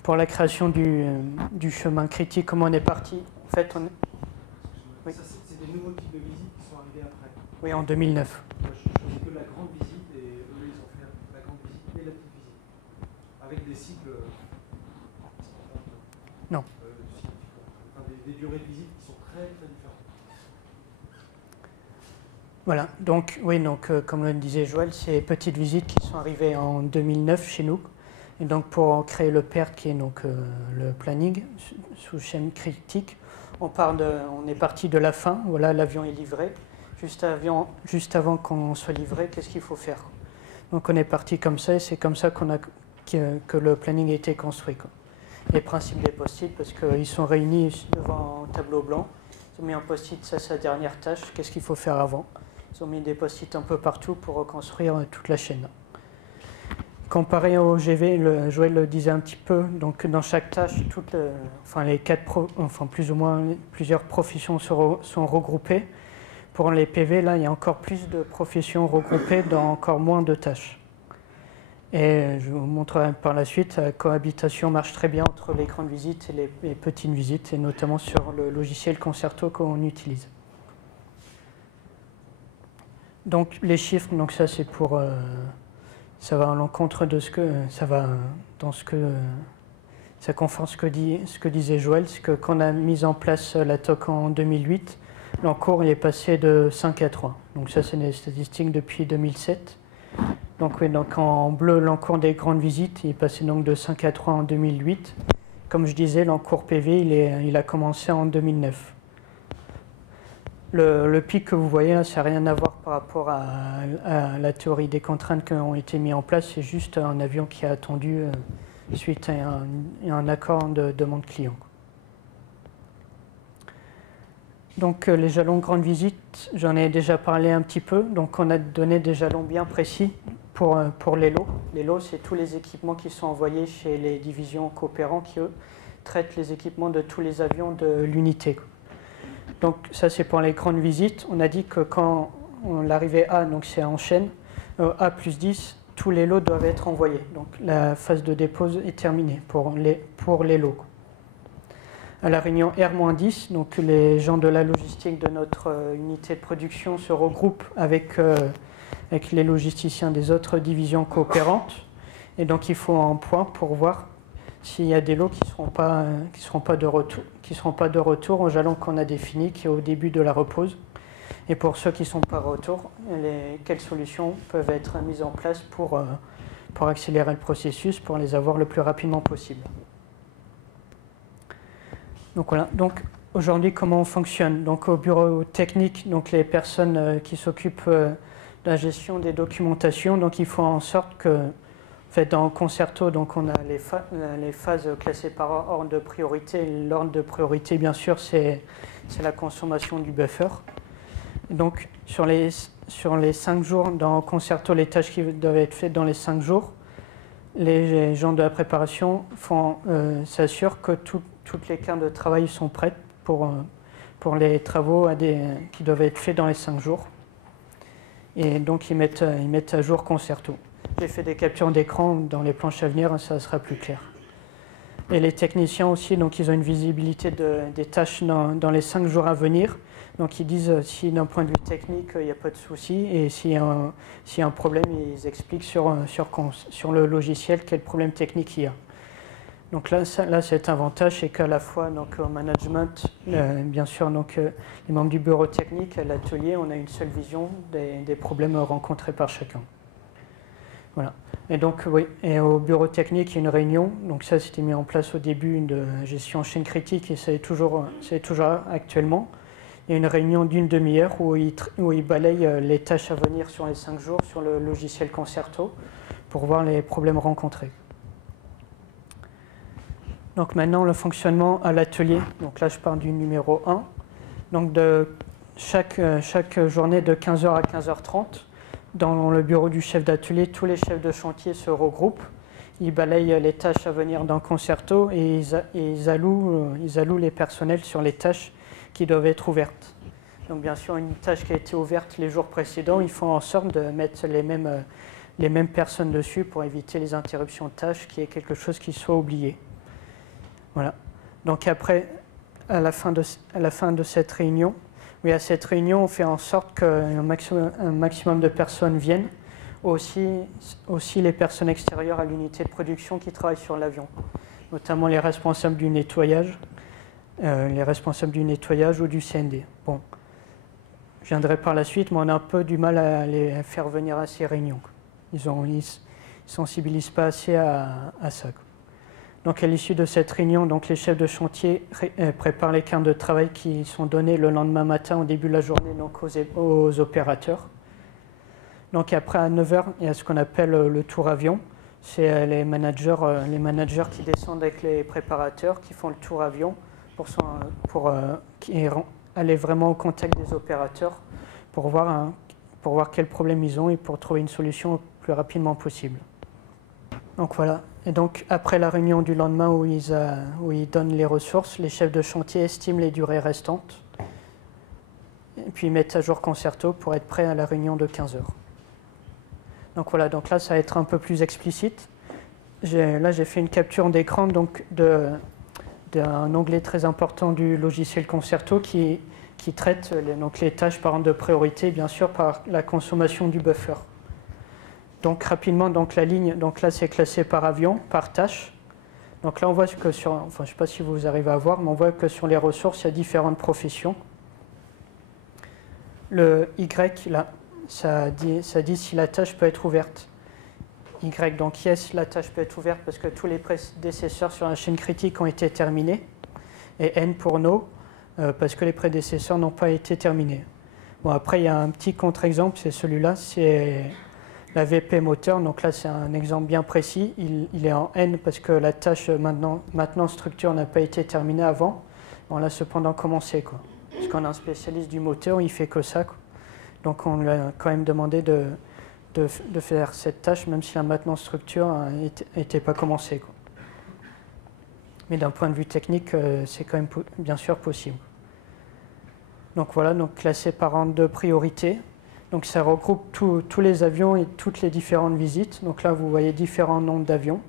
Pour la création du chemin critique, comment on est parti, en fait on... Oui. Ça, c'est des nouveaux types de visites qui sont arrivés après. Oui, en 2009. Moi, je choisis que la grande visite et eux, ils ont fait la grande visite et la petite visite. Avec des cycles. Non. Enfin, des durées de visite qui sont très très différentes. Voilà, donc oui, donc comme le disait Joël, ces petites visites qui sont arrivées en 2009 chez nous. Et donc pour créer le PERT, qui est donc le planning sous chaîne critique, on est parti de la fin. Voilà, l'avion est livré. Juste avant qu'on soit livré, qu'est-ce qu'il faut faire? Donc on est parti comme ça, et c'est comme ça que le planning a été construit, quoi. Les principes des post-it, parce qu'ils sont réunis devant un tableau blanc. Ils ont mis un post-it, ça c'est la dernière tâche, qu'est-ce qu'il faut faire avant? Ils ont mis des post-it un peu partout pour reconstruire toute la chaîne. Comparé au GV, Joël le disait un petit peu, donc dans chaque tâche, plus ou moins plusieurs professions sont regroupées. Pour les PV, là, il y a encore plus de professions regroupées dans encore moins de tâches. Et je vous montrerai par la suite, la cohabitation marche très bien entre les grandes visites et les petites visites, et notamment sur le logiciel Concerto qu'on utilise. Donc les chiffres, donc ça c'est pour... ça va à l'encontre de ce que... ça va dans ce que... ça confirme ce que disait Joël, c'est que quand on a mis en place la TOC en 2008, l'encours est passé de 5 à 3. Donc ça, c'est des statistiques depuis 2007. Donc, oui, donc en bleu, l'encours des grandes visites, il est passé donc de 5 à 3 en 2008. Comme je disais, l'encours PV, il a commencé en 2009. Le pic que vous voyez là, ça n'a rien à voir par rapport à la théorie des contraintes qui ont été mises en place. C'est juste un avion qui a attendu suite à un accord de demande client. Donc les jalons grande visite, j'en ai déjà parlé un petit peu. Donc on a donné des jalons bien précis pour les lots. Les lots, c'est tous les équipements qui sont envoyés chez les divisions coopérantes qui, eux, traitent les équipements de tous les avions de l'unité. Donc ça, c'est pour les grandes visites. On a dit que quand l'arrivée A, donc c'est en chaîne, A plus 10, tous les lots doivent être envoyés. Donc la phase de dépôt est terminée pour les lots. À la réunion R-10, donc les gens de la logistique de notre unité de production se regroupent avec les logisticiens des autres divisions coopérantes. Et donc il faut un point pour voir s'il y a des lots qui ne seront pas de retour au jalon qu'on a défini, qui est au début de la repose. Et pour ceux qui ne sont pas de retour, quelles solutions peuvent être mises en place pour accélérer le processus, pour les avoir le plus rapidement possible. Donc voilà, donc aujourd'hui comment on fonctionne? Donc au bureau technique, donc les personnes qui s'occupent de la gestion des documentations, donc il faut en sorte que fait, dans Concerto, donc on a les phases classées par ordre de priorité. L'ordre de priorité, bien sûr, c'est la consommation du buffer. Donc, sur les 5 jours, dans Concerto, les tâches qui doivent être faites dans les 5 jours, les gens de la préparation s'assurent que toutes les cartes de travail sont prêtes pour les travaux qui doivent être faits dans les 5 jours. Et donc, ils mettent à jour Concerto. J'ai fait des captures d'écran dans les planches à venir, ça sera plus clair. Et les techniciens aussi, donc ils ont une visibilité des tâches dans les 5 jours à venir. Donc ils disent si d'un point de vue technique, il n'y a pas de souci. Et s'il y a un problème, ils expliquent sur le logiciel quel problème technique il y a. Donc là c'est un avantage, c'est qu'à la fois donc, au management, bien sûr, donc, les membres du bureau technique, à l'atelier, on a une seule vision des problèmes rencontrés par chacun. Voilà. Et donc, oui, et au bureau technique, il y a une réunion. Donc ça, c'était mis en place au début de gestion en chaîne critique et c'est toujours actuellement. Il y a une réunion d'une demi-heure où ils balayent les tâches à venir sur les 5 jours sur le logiciel Concerto pour voir les problèmes rencontrés. Donc maintenant, le fonctionnement à l'atelier. Donc là, je pars du numéro 1. Donc de chaque journée de 15h à 15h30, dans le bureau du chef d'atelier, tous les chefs de chantier se regroupent. Ils balayent les tâches à venir dans Concerto et ils allouent les personnels sur les tâches qui doivent être ouvertes. Donc bien sûr, une tâche qui a été ouverte les jours précédents, ils font en sorte de mettre les mêmes personnes dessus pour éviter les interruptions de tâches, qui est quelque chose qui soit oublié. Voilà. Donc après, à la fin de cette réunion, oui, à cette réunion, on fait en sorte qu'un maximum de personnes viennent, aussi les personnes extérieures à l'unité de production qui travaillent sur l'avion, notamment les responsables du nettoyage, ou du CND. Bon, je viendrai par la suite, mais on a un peu du mal à les faire venir à ces réunions. Ils ne sensibilisent pas assez à ça. Donc à l'issue de cette réunion, donc, les chefs de chantier préparent les cartes de travail qui sont données le lendemain matin au début de la journée donc aux opérateurs. Donc après à 9h, il y a ce qu'on appelle le tour avion. C'est les managers qui descendent avec les préparateurs, qui font le tour avion pour aller vraiment au contact des opérateurs pour voir quels problèmes ils ont et pour trouver une solution le plus rapidement possible. Donc voilà. Et donc après la réunion du lendemain où ils donnent les ressources, les chefs de chantier estiment les durées restantes et puis ils mettent à jour Concerto pour être prêts à la réunion de 15h. Donc voilà, donc là ça va être un peu plus explicite. Là j'ai fait une capture d'écran d'un onglet très important du logiciel Concerto qui traite les tâches par ordre de priorité, bien sûr par la consommation du buffer. Donc rapidement, donc la ligne, donc là c'est classé par avion, par tâche. Donc là on voit que je ne sais pas si vous arrivez à voir, mais on voit que sur les ressources, il y a différentes professions. Le Y, là, ça dit si la tâche peut être ouverte. Y, donc yes, la tâche peut être ouverte parce que tous les prédécesseurs sur la chaîne critique ont été terminés. Et N pour no, parce que les prédécesseurs n'ont pas été terminés. Bon, après il y a un petit contre-exemple, c'est celui-là, c'est la VP moteur, donc là c'est un exemple bien précis, il est en N parce que la tâche maintenant structure n'a pas été terminée avant. On l'a cependant commencé, quoi. Parce qu'on a un spécialiste du moteur, il fait que ça, quoi. Donc on lui a quand même demandé de faire cette tâche, même si la maintenance structure n'était pas commencée, quoi. Mais d'un point de vue technique, c'est quand même bien sûr possible. Donc voilà, donc classé par ordre de priorité. Donc ça regroupe tous les avions et toutes les différentes visites. Donc là, vous voyez différents nombres d'avions.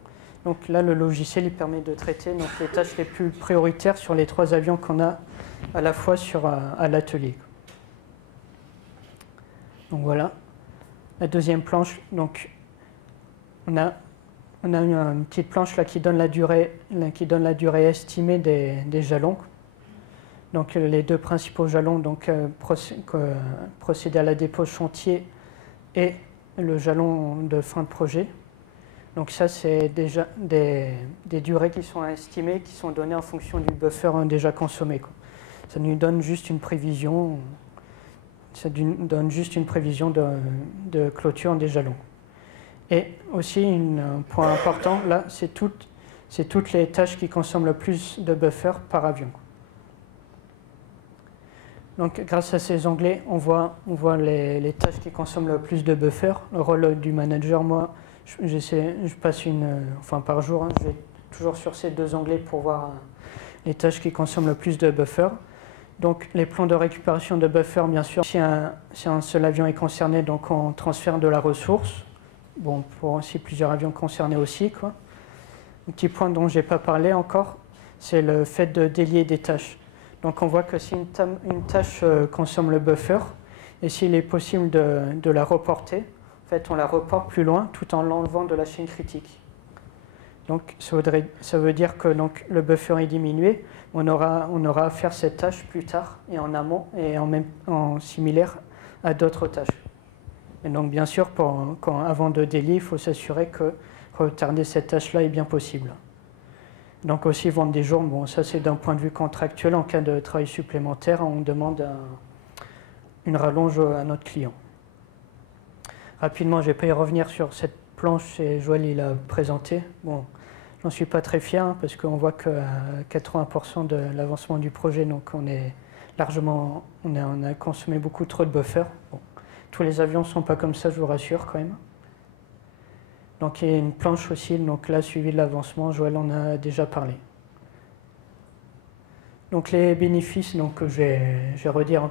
Donc là, le logiciel il permet de traiter donc, les tâches les plus prioritaires sur les 3 avions qu'on a à la fois à l'atelier. Donc voilà. La deuxième planche, donc on a une petite planche là qui donne la durée estimée des jalons. Donc les 2 principaux jalons, donc procéder à la dépose chantier et le jalon de fin de projet. Donc ça c'est déjà des durées qui sont estimées, qui sont données en fonction du buffer déjà consommé, quoi. Ça nous donne juste une prévision, de clôture des jalons. Et aussi, un point important, là, c'est toutes les tâches qui consomment le plus de buffer par avion. Donc, grâce à ces onglets, on voit les tâches qui consomment le plus de buffer. Le rôle du manager, moi, je passe par jour, hein, je vais toujours sur ces 2 onglets pour voir les tâches qui consomment le plus de buffer. Donc, les plans de récupération de buffer, bien sûr, si un seul avion est concerné, donc on transfère de la ressource. Bon, si plusieurs avions concernés aussi, quoi. Un petit point dont je n'ai pas parlé encore, c'est le fait de délier des tâches. Donc on voit que si une tâche consomme le buffer, et s'il est possible de la reporter, en fait on la reporte plus loin tout en l'enlevant de la chaîne critique. Donc ça veut dire que donc, le buffer est diminué, on aura à faire cette tâche plus tard et en amont et en similaire à d'autres tâches. Et donc bien sûr, avant de délier, il faut s'assurer que retarder cette tâche-là est bien possible. Donc aussi vendre des jours, bon ça c'est d'un point de vue contractuel, en cas de travail supplémentaire, on demande une rallonge à notre client. Rapidement, je ne vais pas y revenir sur cette planche, et Joël il a présenté. Bon, j'en suis pas très fier, hein, parce qu'on voit qu'à 80% de l'avancement du projet, donc on a consommé beaucoup trop de buffer. Bon, tous les avions ne sont pas comme ça, je vous rassure quand même. Donc il y a une planche aussi, donc là suivi de l'avancement, Joël en a déjà parlé. Donc les bénéfices, donc je vais redire un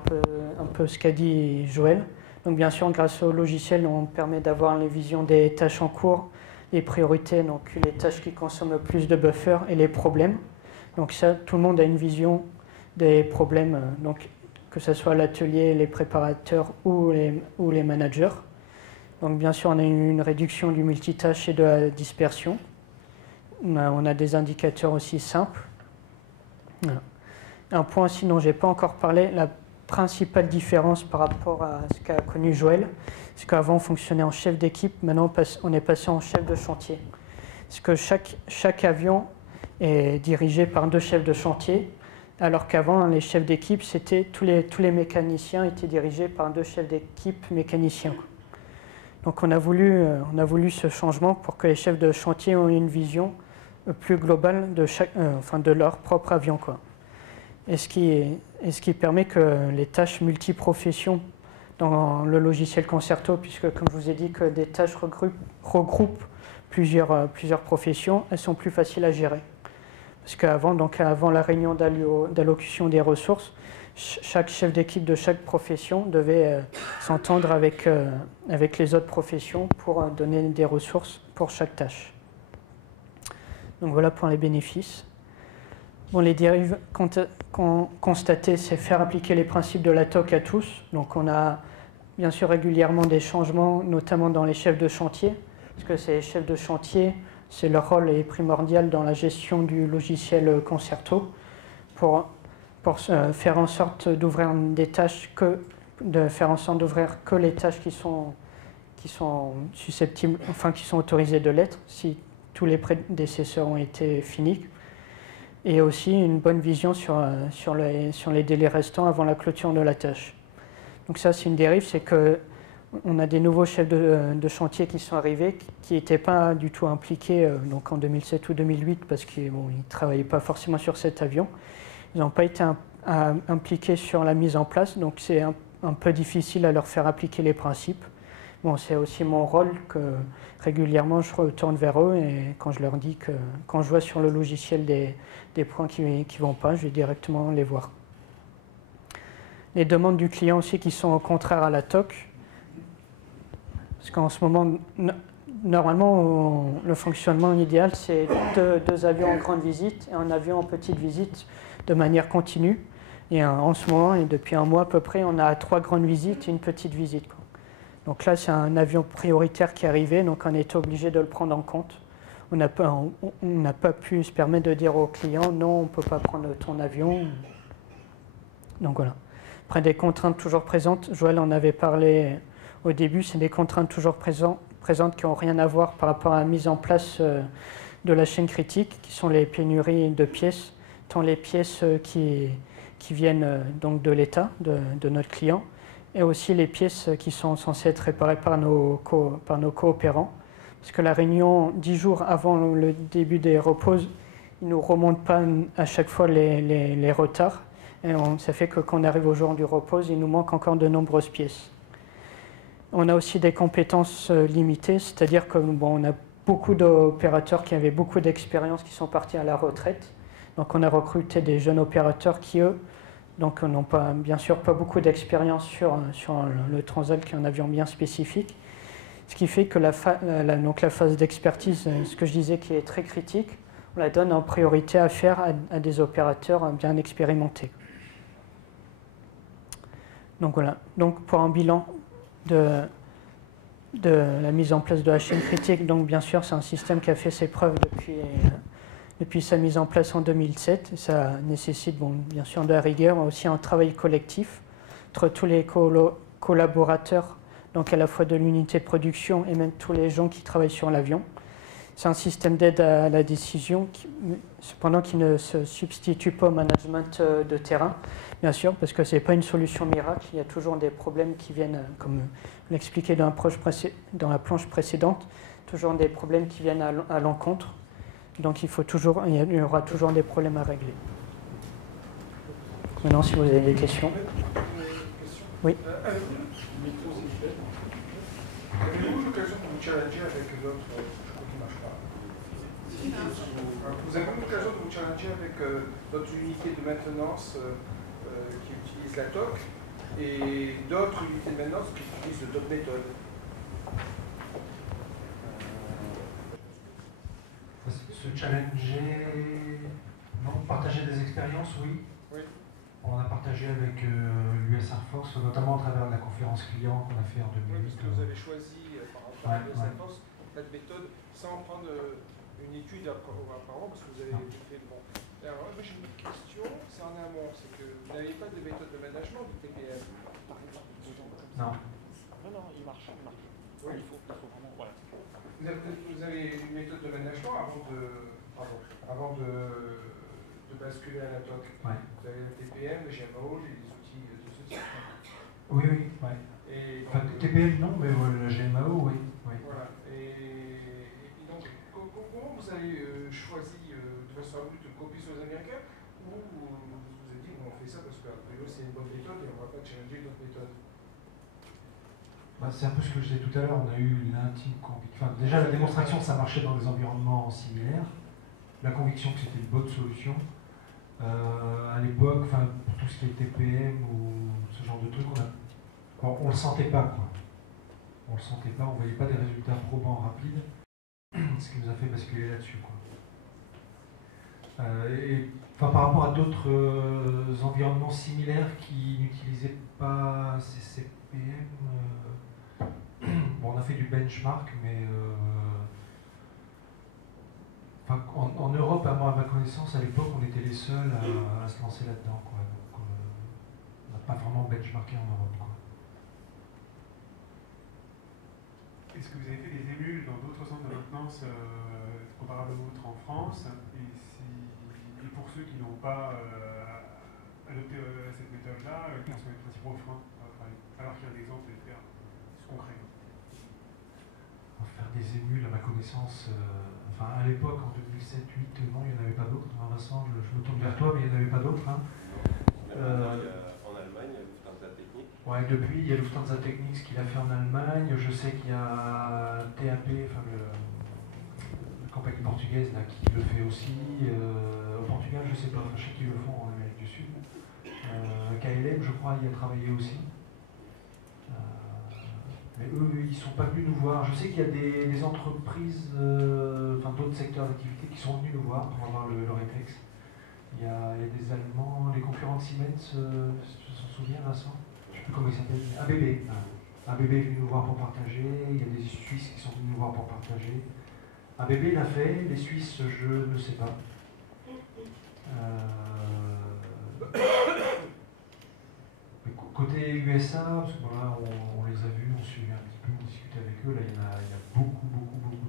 peu ce qu'a dit Joël. Donc bien sûr, grâce au logiciel, on permet d'avoir les visions des tâches en cours, les priorités, donc les tâches qui consomment le plus de buffer et les problèmes. Donc ça, tout le monde a une vision des problèmes, donc que ce soit l'atelier, les préparateurs ou les managers. Donc bien sûr, on a une réduction du multitâche et de la dispersion. On a des indicateurs aussi simples. Voilà. Un point aussi dont je n'ai pas encore parlé, la principale différence par rapport à ce qu'a connu Joël, c'est qu'avant on fonctionnait en chef d'équipe, maintenant on est passé en chef de chantier. Parce que chaque avion est dirigé par 2 chefs de chantier, alors qu'avant les chefs d'équipe, tous les mécaniciens étaient dirigés par 2 chefs d'équipe mécaniciens. Donc on a voulu ce changement pour que les chefs de chantier aient une vision plus globale de leur propre avion, quoi. Et ce qui permet que les tâches multiprofessions dans le logiciel Concerto, puisque comme je vous ai dit que des tâches regroupent plusieurs professions, elles sont plus faciles à gérer. Parce avant la réunion d'allocution des ressources, chaque chef d'équipe de chaque profession devait s'entendre avec les autres professions pour donner des ressources pour chaque tâche. Donc voilà pour les bénéfices. Bon, les dérives constatées, c'est faire appliquer les principes de la TOC à tous. Donc on a bien sûr régulièrement des changements, notamment dans les chefs de chantier, parce que ces chefs de chantier, leur rôle est primordial dans la gestion du logiciel Concerto pour faire en sorte d'ouvrir des tâches d'ouvrir que les tâches qui sont susceptibles, qui sont autorisées de l'être, si tous les prédécesseurs ont été finis. Et aussi une bonne vision sur les délais restants avant la clôture de la tâche. Donc ça, c'est une dérive, c'est qu'on a des nouveaux chefs de chantier qui sont arrivés, qui n'étaient pas du tout impliqués donc en 2007 ou 2008, parce qu'ils ne travaillaient pas forcément sur cet avion. Ils n'ont pas été impliqués sur la mise en place, donc c'est un peu difficile à leur faire appliquer les principes. Bon, c'est aussi mon rôle que régulièrement je retourne vers eux et quand je leur dis que quand je vois sur le logiciel des points qui ne vont pas, je vais directement les voir. Les demandes du client aussi qui sont contraires à la TOC, parce qu'en ce moment, normalement, le fonctionnement idéal, c'est 2 avions en grande visite et un avion en petite visite de manière continue. Et en ce moment, et depuis un mois à peu près, on a 3 grandes visites et une petite visite, quoi. Donc là, c'est un avion prioritaire qui est arrivé, donc on est obligé de le prendre en compte. On n'a pas pu se permettre de dire au client, non, on ne peut pas prendre ton avion. Donc voilà. Après, des contraintes toujours présentes, Joël en avait parlé au début, c'est des contraintes toujours présentes qui n'ont rien à voir par rapport à la mise en place de la chaîne critique, qui sont les pénuries de pièces, tant les pièces qui viennent donc de l'État, de notre client, et aussi les pièces qui sont censées être réparées par nos coopérants, parce que la réunion 10 jours avant le début des repos, ils ne nous remontent pas à chaque fois les retards. Et ça fait que quand on arrive au jour du repos, il nous manque encore de nombreuses pièces. On a aussi des compétences limitées, c'est-à-dire que on a beaucoup d'opérateurs qui avaient beaucoup d'expérience qui sont partis à la retraite. Donc on a recruté des jeunes opérateurs qui, eux, donc n'ont pas, bien sûr pas beaucoup d'expérience sur le Transal, qui est un avion bien spécifique. Ce qui fait que la phase d'expertise, ce que je disais qui est très critique, on la donne en priorité à faire à des opérateurs bien expérimentés. Donc voilà, donc pour un bilan de la mise en place de la chaîne critique, donc bien sûr c'est un système qui a fait ses preuves depuis sa mise en place en 2007. Ça nécessite bien sûr de la rigueur, mais aussi un travail collectif entre tous les collaborateurs, donc à la fois de l'unité de production et même tous les gens qui travaillent sur l'avion. C'est un système d'aide à la décision, cependant qui ne se substitue pas au management de terrain, bien sûr, parce que ce n'est pas une solution miracle. Il y a toujours des problèmes qui viennent, comme l'expliquait dans la planche précédente, toujours des problèmes qui viennent à l'encontre. Donc il y aura toujours des problèmes à régler. Maintenant, si vous avez des questions. Oui. Avez-vous l'occasion de vous challenger avec d'autres... Vous avez l'occasion de vous challenger avec d'autres unités de maintenance qui utilisent la TOC et d'autres unités de maintenance qui utilisent d'autres méthodes. Se challenger, non, partager des expériences, oui. Oui. On a partagé avec l'US Air Force, notamment à travers la conférence client qu'on a fait en 2008. Oui, parce que vous avez choisi par rapport à l'US Air Force cette méthode sans prendre une étude apparemment, parce que vous avez fait le bon. Alors, moi j'ai une autre question, c'est en amont, c'est que vous n'avez pas de méthode de management du TPM, par exemple. Non. Non, il marche. Oui. Il faut vraiment, voilà. Vous avez une méthode de management avant de basculer à la TOC. Ouais. Vous avez le TPM, le GMAO, les outils de ce type. Oui. Ouais. Et donc, enfin, TPM non, mais le GMAO, oui. Voilà. Et donc, comment vous avez choisi de façon abrupte de copier sur les Américains, ou vous vous êtes dit, on fait ça parce que c'est une bonne méthode et on ne va pas challenger d'autres méthodes? C'est un peu ce que je disais tout à l'heure, on a eu l'intime conviction. Enfin, déjà, la démonstration, ça marchait dans des environnements similaires. La conviction que c'était une bonne solution. À l'époque, pour tout ce qui est TPM ou ce genre de truc, on ne le sentait pas, quoi. On ne le sentait pas, on ne voyait pas des résultats probants rapides, ce qui nous a fait basculer là-dessus, quoi. Par rapport à d'autres environnements similaires qui n'utilisaient pas CCPM, on a fait du benchmark, mais en Europe, à ma connaissance, à l'époque, on était les seuls à se lancer là-dedans, quoi. Donc, on n'a pas vraiment benchmarké en Europe, quoi. Est-ce que vous avez fait des émules dans d'autres centres de maintenance comparables aux vôtres en France, et pour ceux qui n'ont pas adopté cette méthode-là, quels sont les principaux freins à travailler, alors qu'il y a des exemples de faire concret? Faire des émules, à ma connaissance, à l'époque, en 2007-2008, non, il n'y en avait pas d'autres. Vincent, je me tourne vers toi, mais il n'y en avait pas d'autres. Hein. En Allemagne, il y a Lufthansa Technik. Ouais, depuis, il y a Lufthansa Technik, ce qu'il a fait en Allemagne. Je sais qu'il y a TAP, la compagnie portugaise, là, qui le fait aussi. Au Portugal, je ne sais pas, je sais qu'ils le font en Amérique du Sud. KLM, je crois, y a travaillé aussi. Mais eux, ils ne sont pas venus nous voir. Je sais qu'il y a des entreprises, d'autres secteurs d'activité qui sont venus nous voir pour avoir le réflexe. Il y a des Allemands, les concurrents de Siemens, tu t'en souviens, Vincent? Je ne sais plus comment ils s'appellent. ABB. ABB est venu nous voir pour partager. Il y a des Suisses qui sont venus nous voir pour partager. ABB l'a fait, les Suisses, je ne sais pas. Côté USA, parce que voilà, on les a vus, on suivait un petit peu, on discutait avec eux. Là, il y a beaucoup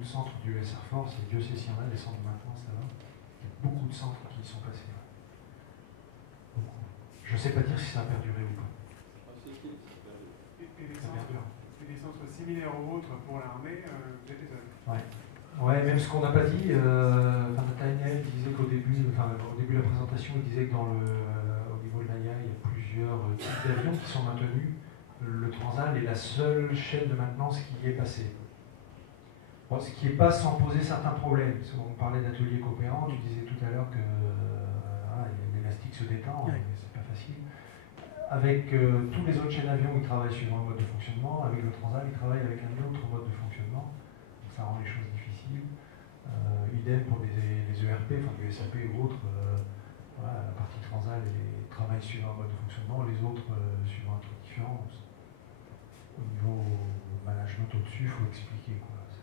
de centres du US Air Force, et Dieu sait s'il y en a, des centres de maintenance là-bas. Il y a beaucoup de centres qui y sont passés. Là. Je ne sais pas dire si ça a perduré ou pas. Et des centres similaire au vôtre pour l'armée, vous êtes étonné. Ouais, même ce qu'on n'a pas dit, Nathaniel disait qu'au début, au début de la présentation, il disait que au niveau de l'AIA, il y a plusieurs types d'avions qui sont maintenus. Le Transal est la seule chaîne de maintenance qui y est passée. Bon, ce qui n'est pas sans poser certains problèmes. On parlait d'ateliers coopérants, tu disais tout à l'heure que l'élastique se détend, mais c'est pas facile. Avec tous les autres chaînes d'avions, ils travaillent suivant un mode de fonctionnement. Avec le Transal, ils travaillent avec un autre mode de fonctionnement. Donc ça rend les choses difficiles. Idem pour les ERP, enfin du SAP ou autres. Voilà, la partie Transal travaille suivant un mode de fonctionnement, les autres suivant un truc différent. Au niveau management au-dessus, il faut expliquer, quoi. C'est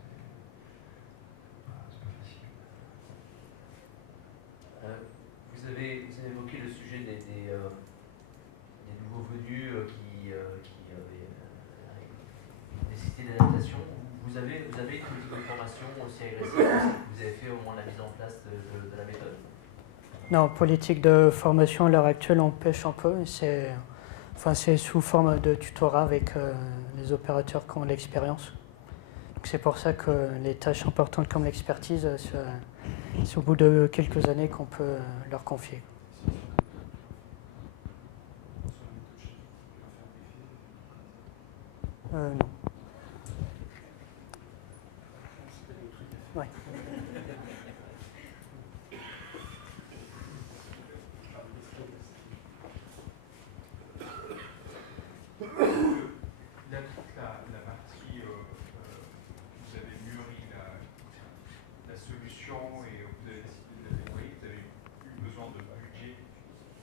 pas facile. Vous avez évoqué le sujet des nouveaux venus qui avaient nécessité d'adaptation. Vous avez une politique de formation aussi agressive? Vous avez fait au moins la mise en place de la méthode? Non, politique de formation à l'heure actuelle, on pêche un peu. C'est sous forme de tutorat avec les opérateurs qui ont l'expérience. C'est pour ça que les tâches importantes comme l'expertise, c'est au bout de quelques années qu'on peut leur confier. Non. Ouais. La partie, vous avez mûri la solution et vous avez décidé de la déployer, vous avez eu besoin de budget,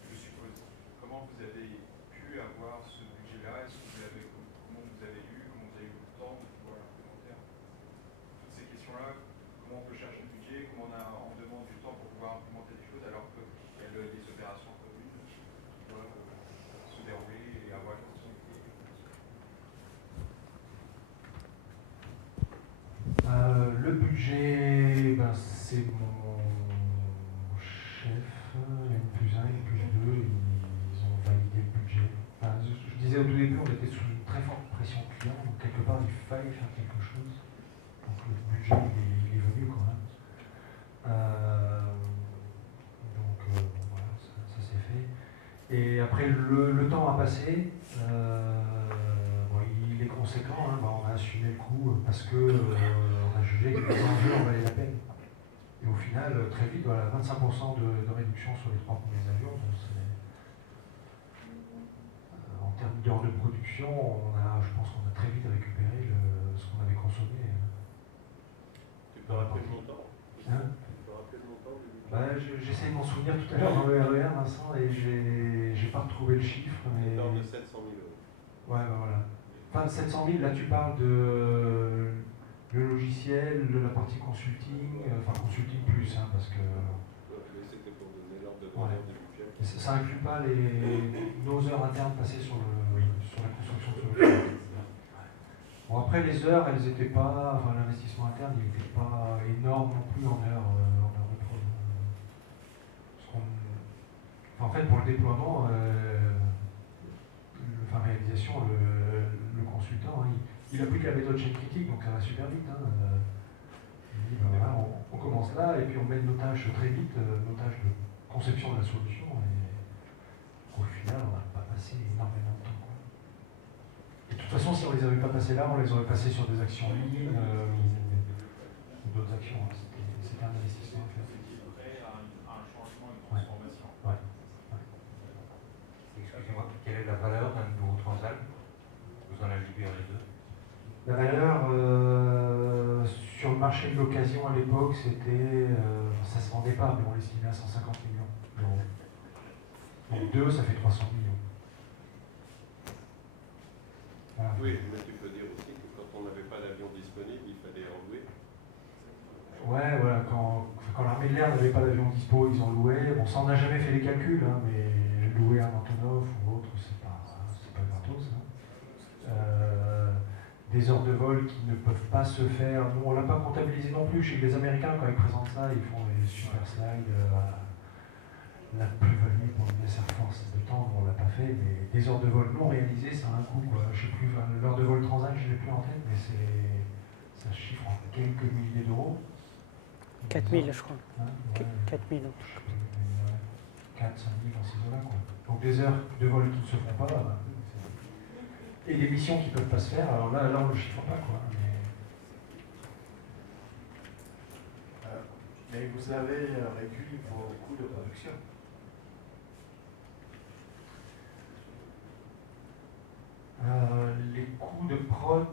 je suppose. Comment vous avez pu avoir ce budget-là? Comment vous avez eu le temps de pouvoir l'implémenter? Toutes ces questions-là, comment on peut chercher le budget, comment on demande du temps pour pouvoir implémenter des choses alors qu'il y a des opérations communes qui doivent se dérouler et avoir une continuité. Le budget, c'est mon chef, N+1, N+2, ils ont validé le budget. Je disais au tout début, on était sous une très forte pression client, donc quelque part il fallait faire quelque chose. Donc le budget il est venu quand même. Voilà, ça s'est fait. Et après le temps a passé. Il est conséquent, hein, on a assumé le coup parce que on a jugé que les enjeux en valaient la peine. Et au final, très vite, voilà, 25% de réduction sur les 3 premiers avions. Donc en termes d'heures de production, je pense qu'on a très vite récupéré ce qu'on avait consommé. Tu peux rappeler le montant? Hein? Tu peux rappeler le montant? J'essaie de m'en souvenir tout à l'heure dans le RER, Vincent, et j'ai pas retrouvé le chiffre. Mais... On de 700 000 euros. Ouais, voilà. Enfin, 700 000, là tu parles de le logiciel, de la partie consulting, enfin consulting plus, hein, parce que... C'était pour donner l'ordre de grandeur du budget. Ça inclut pas nos heures internes passées sur la construction de solutions. Bon, après les heures, elles étaient pas, enfin l'investissement interne, il n'était pas énorme non plus en heures de prod. En fait, pour le déploiement, réalisation, le consultant, il applique la méthode chaîne critique, donc ça va super vite. Hein. Il dit, voilà, on commence là, et puis on met nos tâches très vite, nos tâches de conception de la solution, et au final, on n'a pas passé énormément de temps. Quoi. Et de toute façon, si on ne les avait pas passés là, on les aurait passés sur des actions lignes ou d'autres actions. Hein. C'était un investissement. En fait. Après, un changement, une transformation. Ouais. Excusez-moi, quelle est la valeur d'un nouveau Transal? Vous en avez libéré deux. La valeur sur le marché de l'occasion à l'époque, c'était. Ça se vendait pas, mais on l'estimait à 150 millions d'euros. Donc deux, ça fait 300 millions. Voilà. Oui, mais tu peux dire aussi que quand on n'avait pas d'avion disponible, il fallait en louer. Ouais, voilà, quand l'armée de l'air n'avait pas d'avion dispo, ils en louaient. Bon, ça on n'a jamais fait les calculs, hein, mais louer un Antonov ou autre, c'est pas gratos. Hein. Des heures de vol qui ne peuvent pas se faire. Nous, on ne l'a pas comptabilisé non plus. Chez les Américains, quand ils présentent ça, ils font des super slides la plus-value pour US Air Force de temps, on ne l'a pas fait, mais des heures de vol non réalisées, ça a un coût, quoi. Je sais plus, l'heure de vol Transat, je ne l'ai plus en tête, mais ça chiffre en quelques milliers d'euros. 4000, je crois. Hein, ouais, 4000. 4, 5 000 dans ces eaux-là, quoi. Donc des heures de vol qui ne se font pas, et des missions qui ne peuvent pas se faire, alors là on ne le chiffre pas, quoi. Mais vous avez réduit vos coûts de production. Les coûts de prod,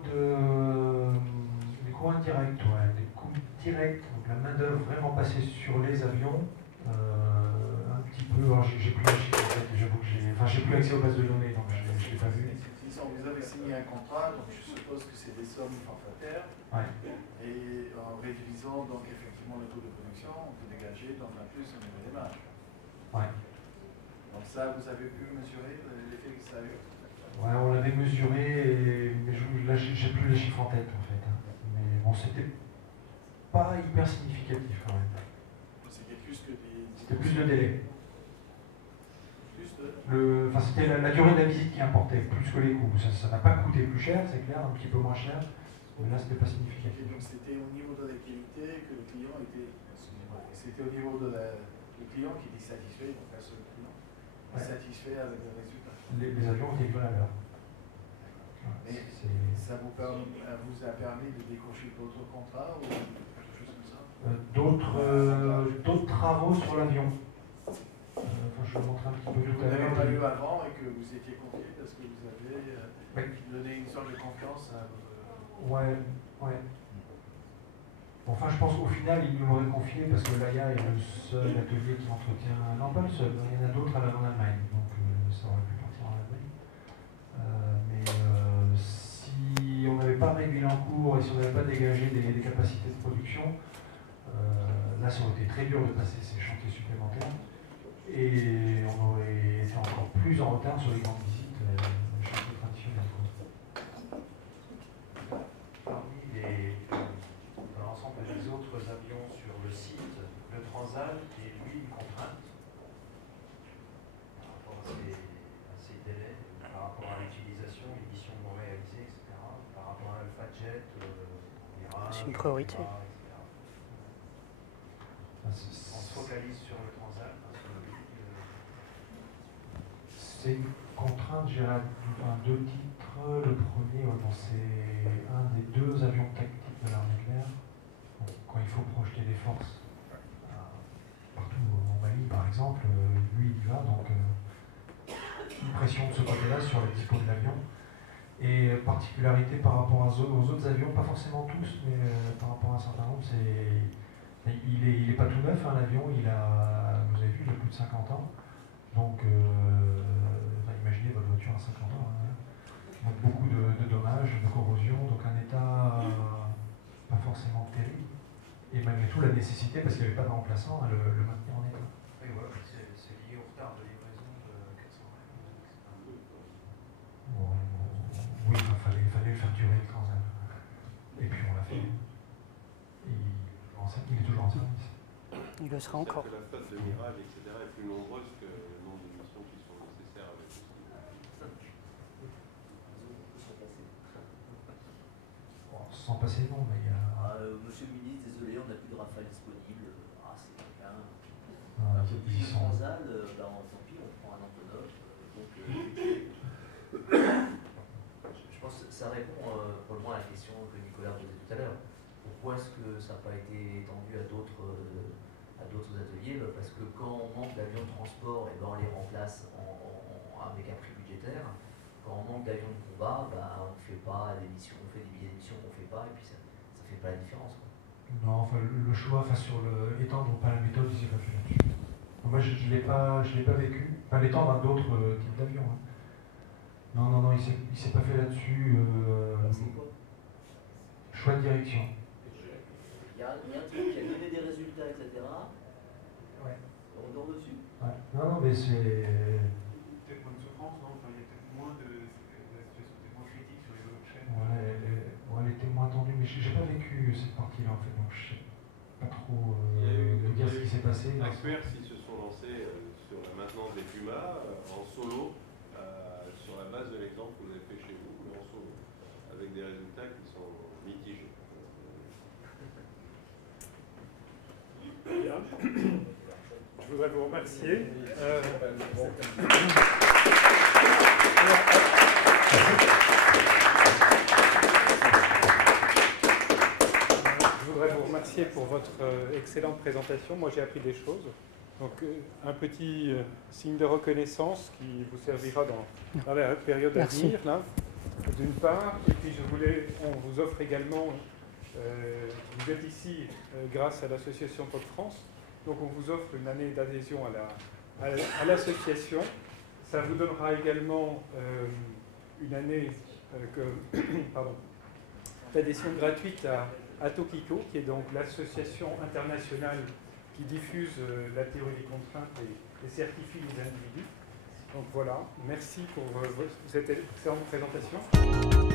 les coûts indirects, ouais, les coûts directs, donc la main-d'œuvre vraiment passée sur les avions, un petit peu, alors j'ai plus les chiffres en fait, j'avoue que j'ai plus accès aux bases de données, donc je ne l'ai pas vu. Disons, vous avez signé un contrat, donc je suppose que c'est des sommes forfaitaires. Ouais. Et en réduisant donc effectivement le coût de production, on peut dégager donc un plus au niveau des marges. Ouais. Donc ça, vous avez pu mesurer l'effet que ça a eu? Ouais, on l'avait mesuré, mais là j'ai plus les chiffres en tête en fait. Mais bon, c'était pas hyper significatif quand même. C'était plus que des... C'était plus de délai. Plus de... Enfin, c'était la durée de la visite qui importait, plus que les coûts. Ça n'a pas coûté plus cher, c'est clair, un petit peu moins cher, mais là c'était pas significatif. Et donc c'était au niveau de l'activité que le client était... Excusez-moi. C'était au niveau de le client qui était satisfait, donc la seule client, satisfait avec le résultat. Les avions étaient livrés à l'heure. Mais ça vous a permis de décrocher d'autres contrats ou quelque chose comme ça? D'autres travaux sur l'avion. Enfin, je vais vous montrer un petit peu tout à l'heure. Vous n'avez pas eu avant et que vous étiez confié parce que vous avez donné une sorte de confiance à votre... Ouais. Enfin, je pense qu'au final, il nous l'aurait confié parce que l'AIA est le seul atelier qui entretient. Non, pas le seul, il y en a d'autres en Allemagne, donc ça aurait pu partir en Allemagne. Mais si on n'avait pas réglé en cours et si on n'avait pas dégagé des capacités de production, là, ça aurait été très dur de passer ces chantiers supplémentaires et on aurait été encore plus en retard sur les grandes visites, les chantiers traditionnels. Parmi l'ensemble des autres avions sur le site, le Transal est lui une contrainte par rapport à ces délais, par rapport à l'utilisation, les missions non réalisées, etc. Par rapport à l'Alpha-Jet, c'est une priorité. On se focalise sur le Transal parce que c'est une contrainte, j'ai deux titres. Le premier, c'est un des deux avions tactiques de l'armée de l'air. Quand il faut projeter des forces partout en Mali, par exemple, lui il y va, donc une pression de ce côté-là sur les dispos de l'avion. Et particularité par rapport aux autres avions, pas forcément tous, mais par rapport à un certain nombre, il est pas tout neuf, hein, l'avion, vous avez vu, il a plus de 50 ans. Donc, imaginez votre voiture à 50 ans. Hein. Donc beaucoup de dommages, de corrosion, donc un état pas forcément terrible. Et malgré tout, la nécessité, parce qu'il n'y avait pas de remplaçant, à le maintenir en état. Oui, voilà, c'est lié au retard de livraison de 400. Bon, oui, il fallait le faire durer le Transal. Et puis on l'a fait. Et il est toujours en service. Il le sera encore. La flotte de Mirage, etc., est plus nombreuse que le nombre de missions qui sont nécessaires avec ce Sans passer non, mais il y a... Monsieur le ministre, désolé, on n'a plus de Rafale disponible. C'est quelqu'un. Ils sont... Transal, tant pis, on prend un Antonov. Je pense que ça répond probablement à la question que Nicolas posait tout à l'heure. Pourquoi est-ce que ça n'a pas été étendu à d'autres ateliers? Parce que quand on manque d'avions de transport, on les remplace avec un prix budgétaire. Quand on manque d'avions de combat, on ne fait pas des missions, on fait des billets d'émission qu'on ne fait pas, et puis ça ne fait pas la différence. Non, enfin, le choix sur étendre ou pas la méthode, il s'est pas fait là-dessus. Moi, je ne l'ai pas vécu. Enfin, l'étendre à d'autres types d'avions. Hein. Non, il s'est pas fait là-dessus. Choix de direction. Il y a un truc qui a donné des résultats, etc. Ouais. On dort dessus. Ouais. Non, mais c'est... Peut-être moins de souffrance, non? Enfin, il y a peut-être moins de... La situation était moins critique sur les autres chaînes. Elle était moins tendue, mais j'ai pas vécu cette partie-là, en fait, donc je sais pas trop dire ce qui s'est passé. Experts, s'ils se sont lancés sur sur la maintenance des pumas en solo, sur la base de l'exemple que vous avez fait chez vous, mais en solo, avec des résultats qui sont mitigés. Bien. Je voudrais vous remercier. Je voudrais vous remercier pour votre excellente présentation. Moi, j'ai appris des choses. Donc, un petit signe de reconnaissance qui vous servira dans la période à venir, là, d'une part. Et puis, on vous offre également, vous êtes ici grâce à l'association Pop France. Donc, on vous offre une année d'adhésion à l'association. Ça vous donnera également une année d'adhésion gratuite à Tokiko, qui est donc l'association internationale qui diffuse la théorie des contraintes et certifie les individus. Donc voilà, merci pour cette excellente présentation.